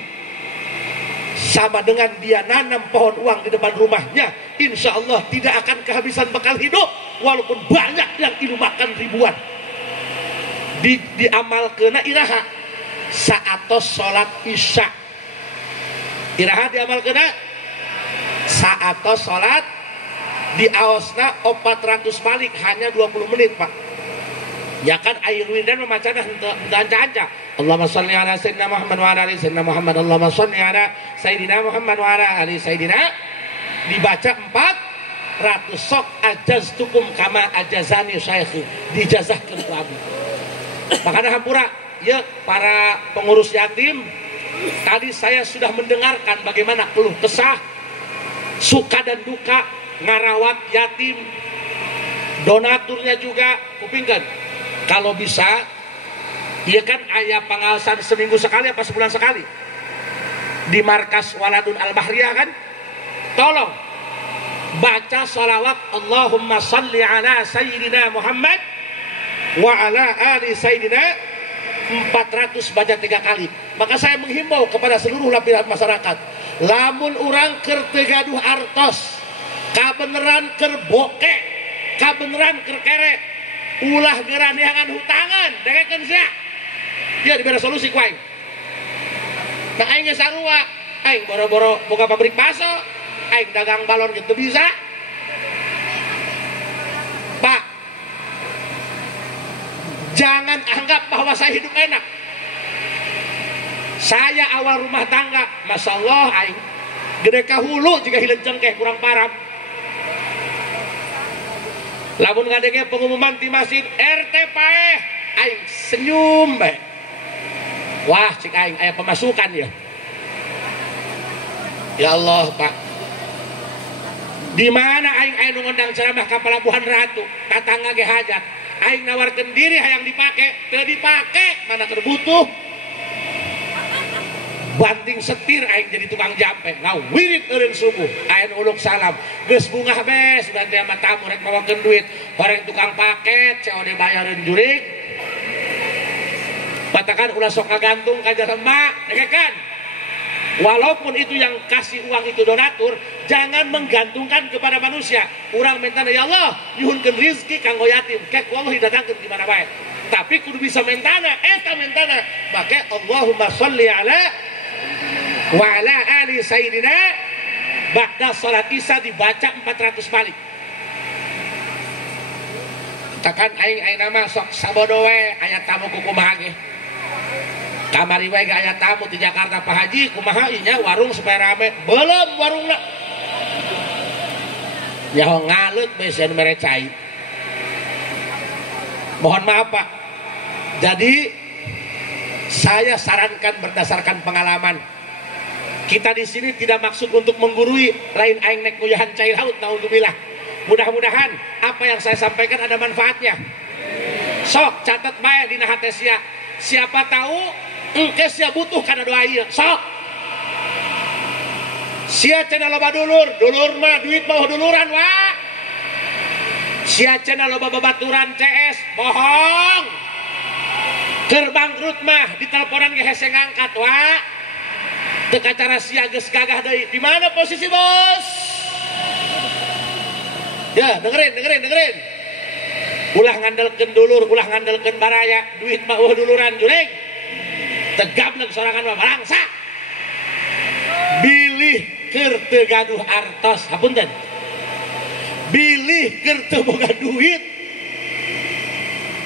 sama dengan dia nanam pohon uang di depan rumahnya, insya Allah tidak akan kehabisan bekal hidup, walaupun banyak yang ilu makan ribuan. Diamal kena iraha saatos sholat isya. Iraha diamal kena saatos sholat di aosna 400 balik hanya 20 menit Pak. Ya kan air windan memacana anca-anca. Allahumma sholli ala sayyidina Muhammad wa ala ali sayyidina Muhammad. Allahumma sholli ala sayyidina Muhammad wa ala ali sayyidina. Dibaca 400 sok ajaztukum kama ajazani syaikhi. Dijazahkeun ku abdi. Makanya hampura ya para pengurus yatim, tadi saya sudah mendengarkan bagaimana keluh kesah, suka dan duka ngarawat yatim. Donaturnya juga kupingkan. Kalau bisa, dia kan ayah pengawasan seminggu sekali apa sebulan sekali di markas Waladun Al-Bahriyah kan. Tolong baca sholawat Allahumma sholli ala Sayyidina Muhammad wa ala ali Sayyidina 400 baca 3 kali. Maka saya menghimbau kepada seluruh lapisan masyarakat, lamun urang keur teu gaduh artos, kabeneran keur boke, kabeneran keur kere, ulah geraneangan hutangan, dengekeun sia. Dia diberi solusi ku aing. Nah aing geus sarua, aing boro-boro boga pabrik baso, aing dagang balon gitu bisa. Pak, jangan anggap bahwa saya hidup enak. Saya awal rumah tangga, masya Allah aing gede kahulu jika hileung cengkeh kurang parah. Lamun ngadenge pengumuman di masjid RT paeh aing senyum bae. Wah cik aing aya pemasukan ya. Ya Allah Pak, di mana aing aya nu ngundang ceramah ka Pelabuhan Ratu, tatangga ge hajat, aing nawarkeun diri hayang dipake, teu dipake, mana terbutuh. Banting setir aing jadi tukang jampe, ngawirit eureun subuh, aing uluk salam, geus bungah bees, ganti sama tamu rek mawakeun duit, horeng tukang paket, COD bayareun jurig. Katakan ulah sok ngagantung ka jelema, kan? Walaupun itu yang kasih uang itu donatur, jangan menggantungkan kepada manusia. Urang mentana ya Allah, nyuhunkeun rezeki kanggo yatim, kek Allah didatangkeun di mana bae. Tapi kudu bisa mentana, eta mentana. Maka Allahumma sholli ala wa ala ali sayyidina ba'da salat Isya dibaca 400 kali. Katakan aing nama sok sabodo we aya tamu kumaha ge. Kamari wae aya tamu di Jakarta Pak Haji kumaha ieu nya warung supaya rame belum warungna nyaho ngaleut besen mere cai. Mohon maaf Pak, jadi saya sarankan berdasarkan pengalaman kita di sini tidak maksud untuk menggurui, lain aing nek nguyahan cai laut naudzubillah. Mudah-mudahan apa yang saya sampaikan ada manfaatnya. Sok catat bae dina hate sia, siapa tahu engke sia butuh kana doa ieu. Sok sia cenah loba dulur, dulur mah duit mah duluran wa. Sia cenah loba babaturan CS, bohong. Keur bangkrut mah diteleponan ge hese ngangkat wa. Teu kacara sia geus gagah deui. Di mana posisi bos? Ya, dengerin. Ulah ngandelkeun dulur, ulah ngandelkeun baraya, duit mah duluran jurig. Tegableun sorangan mah barangsa. Bilih keur teu gaduh artos, hapunten. Bilih keur teu boga duit.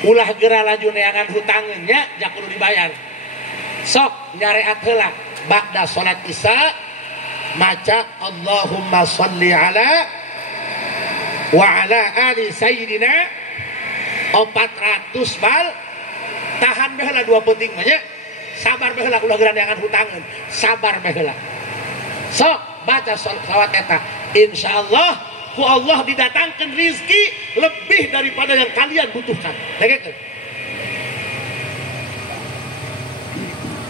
Ulah geura laju neangan hutangeun nya, jak kudu dibayar. Sok nyareat heula ba'da salat Isya maca Allahumma sholli ala wa ala ali sayyidina 400 bal. Tahan bae heula dua penting mah nya. Sabar bae heula ulah geura neangan hutangeun. Sabar bae heula. Sok baca shalawat eta. Insyaallah ku Allah didatangkeun rezeki lebih daripada yang kalian butuhkan. Dengekeun.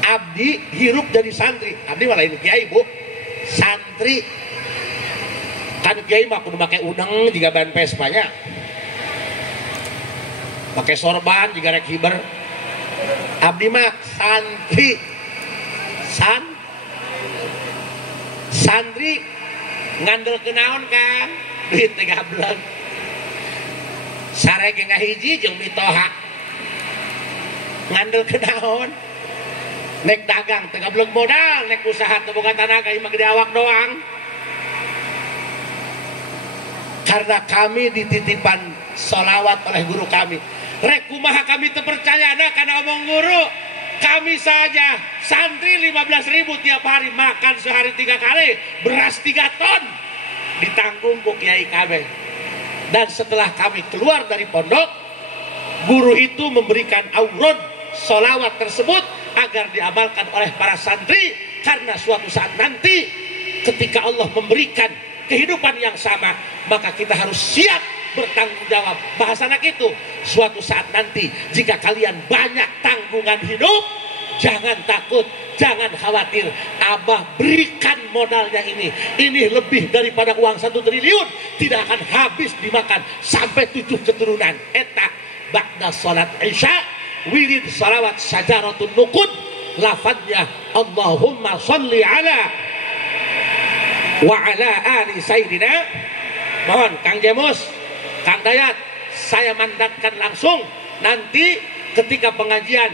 Abdi hirup jadi santri. Abdi malah ini kiai bu, santri. Kan kiai mah kudu make udeng jika ban pespanya, pakai sorban jika rek hiber. Abdi mah santri, santri ngandel kenaon kan duit teh gableng. Sarege ngahiji jeung mitoha ngandel kenaon. Nek dagang teh gableng modal, nek usaha teh boga tanaga ieu mah gede awak doang. Karena kami dititipan sholawat oleh guru kami. Rek kumaha kami teu percayana kana omong guru. Kami saja santri 15.000 tiap hari, makan sehari 3 kali, beras 3 ton ditanggung ku kiai kami. Dan setelah kami keluar dari pondok, guru itu memberikan aurad sholawat tersebut agar diamalkan oleh para santri, karena suatu saat nanti ketika Allah memberikan kehidupan yang sama, maka kita harus siap bertanggung jawab. Bahasa anak itu, suatu saat nanti jika kalian banyak tanggungan hidup, jangan takut, jangan khawatir. Abah berikan modalnya ini lebih daripada uang 1 triliun, tidak akan habis dimakan sampai 7 keturunan. Eta ba'da salat Isya wirid salawat syajaratun nuqud, lafadznya Allahumma sholli ala wa ala ali sayyidina. Mohon Kang Jemus, Kang Dayat, saya mandatkan langsung nanti ketika pengajian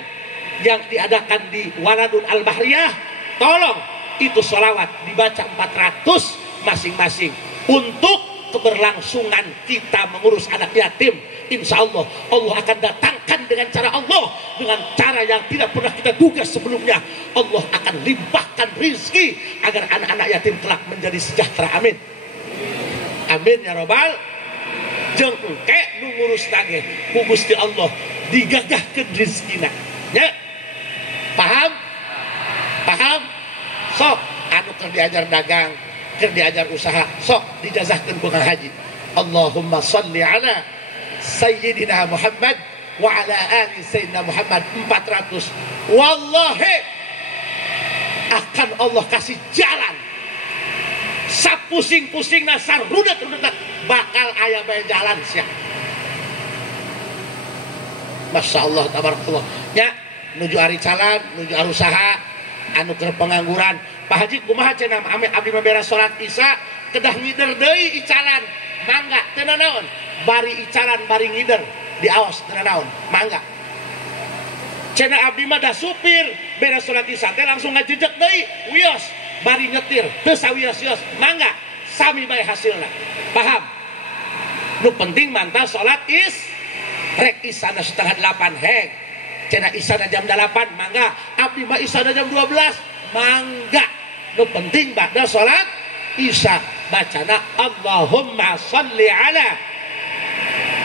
yang diadakan di Waladun Al-Bahriyah, tolong itu sholawat dibaca 400 masing-masing untuk keberlangsungan kita mengurus anak yatim. Insya Allah, Allah akan datangkan dengan cara Allah, dengan cara yang tidak pernah kita duga sebelumnya. Allah akan limpahkan rizki agar anak-anak yatim kelak menjadi sejahtera. Amin. Amin ya robbal. jeung engke nu ngurus nage ku Gusti Allah digagahkeun rezekina nya. Paham? Paham? Sok anu keur diajar dagang, keur diajar usaha, sok dijazahkeun ku Kang Haji. Allahumma shalli ala sayyidina Muhammad wa ala ali sayyidina Muhammad 400. Wallahi akan Allah kasih jalan. Sapusing-pusingna sarudet-rudet bakal aya bae jalan sia. Masya Allah tabarakallah. Nya nuju ari calan, nuju ari usaha, anu keur pengangguran. Pak Haji kumaha cenah abdi mah beres salat Isya kedah ngider deui icalan. Mangga teu naon. Bari icalan bari ngider diaos teu naon. Mangga. Cenah abdi mah da supir beres salat Isya teh langsung ngajejek deui wios bari nyetir teu sawios-wios. Mangga sami bae hasilna. Paham? Nu penting mantap salat rek isana setengah 8 heg. Cenah isana jam 8 mangga. Abdi mah isana jam 12 mangga. Nu penting ba'da salat Isya bacana Allahumma shalli ala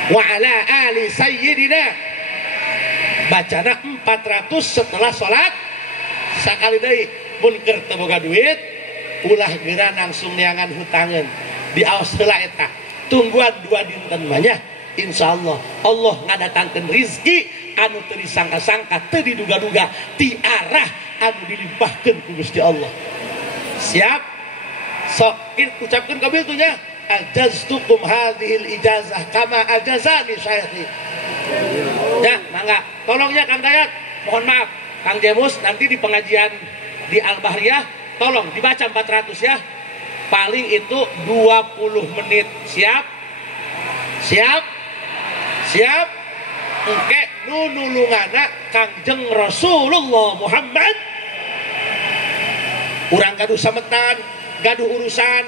wa ala ali sayyidina. Bacana 400 setelah salat. Sakali deui mun keur teu boga duit ulah geura langsung neangan hutangeun. Diaos heula eta. Tungguan 2 dinten mah nya. Insyaallah Allah ngadatangkeun rizki anu teu disangka-sangka, teu diduga-duga, ti arah anu dilimpahkeun ku Gusti Allah. Siap? Sok ucapkeun kabil tuh nya. Ajaztukum hadhil ijazah kama ajazani syaikhi. Ya, mangga. Tolongnya Kang Dayat, mohon maaf Kang Jemus nanti di pengajian di Al-Bahriyah tolong dibaca 400 ya. Paling itu 20 menit. Siap? Siap? Siap? Engke nu nulungana Kangjeng Rasulullah Muhammad. Urang gaduh sametan, gaduh urusan,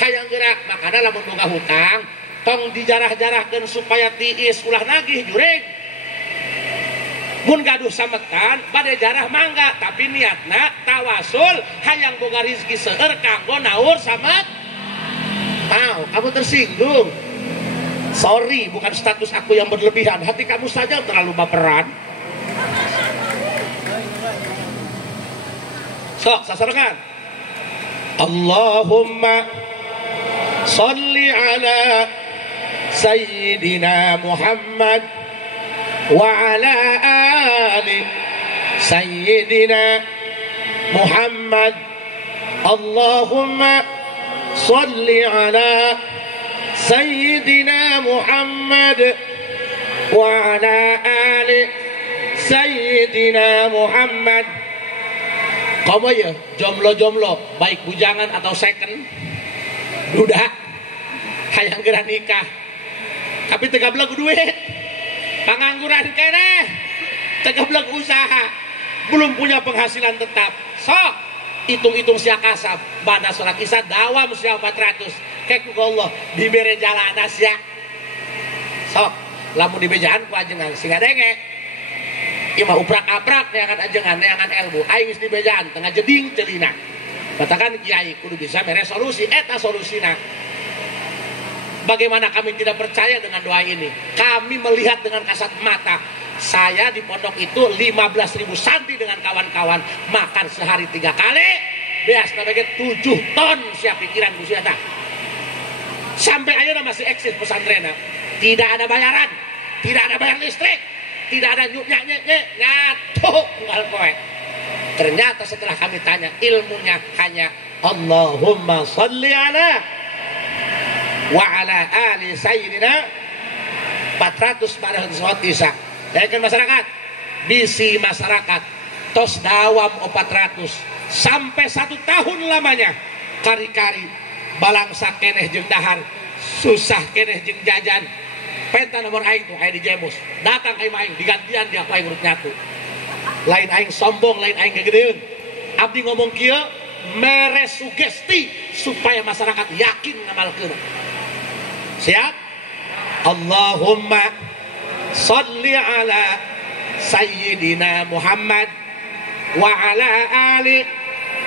hayang gerak, makana lamun boga hutang, tong dijarah-jarahkeun supaya tiis ulah nagih jureg. Mun gaduh sametan, bade jarah mangga, tapi niatna tawasul hayang boga rizki seueur kanggo naur samet. Kamu tersinggung. Sorry, bukan status aku yang berlebihan. Hati kamu saja terlalu baperan. Sok, sasarangan. Allahumma salli ala sayyidina Muhammad wa ala ali sayyidina Muhammad. Allahumma salli ala sayyidina Muhammad wa ala ali sayyidina Muhammad. Kamu ya jomblo-jomblo, baik bujangan atau second, duda, hayang geura nikah, tapi teu gablek duit, pangangguran keneh, teu gablek usaha, belum punya penghasilan tetap, sok hitung-hitung sia kasab, bada salat Isya dawam sia 400, kek ku Allah dibere jalana sia, sok lamun dibejaan ku ajengan singa denge. Ieu mah uprak-aprak neangan ajengan neangan ilmu aing geus dibejaan tengah jeding celina. Katakan kiai kudu bisa mere solusi eta solusina. Bagaimana kami tidak percaya dengan doa ini? Kami melihat dengan kasat mata. Saya di pondok itu 15.000 santri dengan kawan-kawan makan sehari 3 kali. Beas nabege 7 ton siap pikiran ku sia tah. Sampai ayeuna masih eksis pesantrenna. Tidak ada bayaran, tidak ada bayar listrik. Tidak ada nyuk-nyuk nyatu unggal kowe. Ternyata setelah kami tanya ilmunya hanya Allahumma shalli ala wa ala ali sayyidina 400 pada salat Isya. Yakin masyarakat, bisi masyarakat tos dawam 400 sampai 1 tahun lamanya. Kari-kari balangsa keneh jeung dahar, susah keneh jeung jajan. Penta nomor aing tuh aya di Jemus. Datang ka aing digantian dia aing urut nyatu. Lain aing sombong, lain aing kegedeun. Abdi ngomong kieu mere sugesti supaya masyarakat yakin ngamalkeun. Siap? Allahumma shalli ala sayyidina Muhammad wa ala ali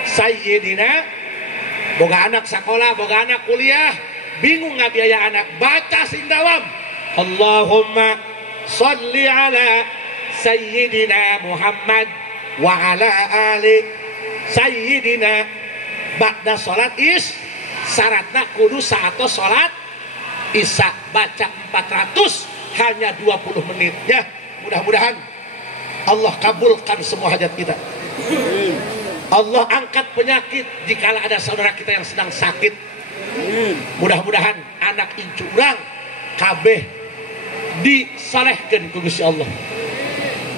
sayyidina. Boga anak sekolah, boga anak kuliah, bingung ngabiaya anak, baca sing dawam. Allahumma sholli ala sayyidina Muhammad wa ala ali sayyidina. Ba'da salat syaratna kudu saat salat isya, baca 400 hanya 20 menit ya. Mudah-mudahan Allah kabulkan semua hajat kita. Allah angkat penyakit jika ada saudara kita yang sedang sakit. Mudah-mudahan anak incu urang kabeh disalehkeun ku Gusti Allah.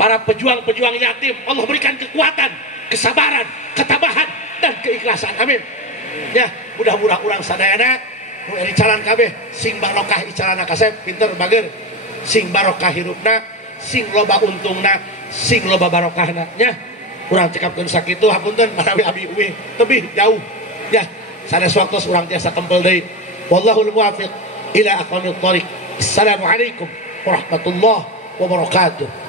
Para pejuang-pejuang yatim Allah berikan kekuatan, kesabaran, ketabahan dan keikhlasan. Amin. Ya, mudah-mudahan urang sadayana nu eri calan kabeh sing barokah icarana kasep pinter bager, sing barokah hirupna, sing loba untungna, sing loba barokahna nya. Urang cekapkeun sakitu hapunten manawi abi uwi tebih jauh ya. Sanes waktu urang tiasa kempel deui. Wallahul muwaffiq ila aqwamit thoriq. Assalamualaikum warahmatullahi wabarakatuh.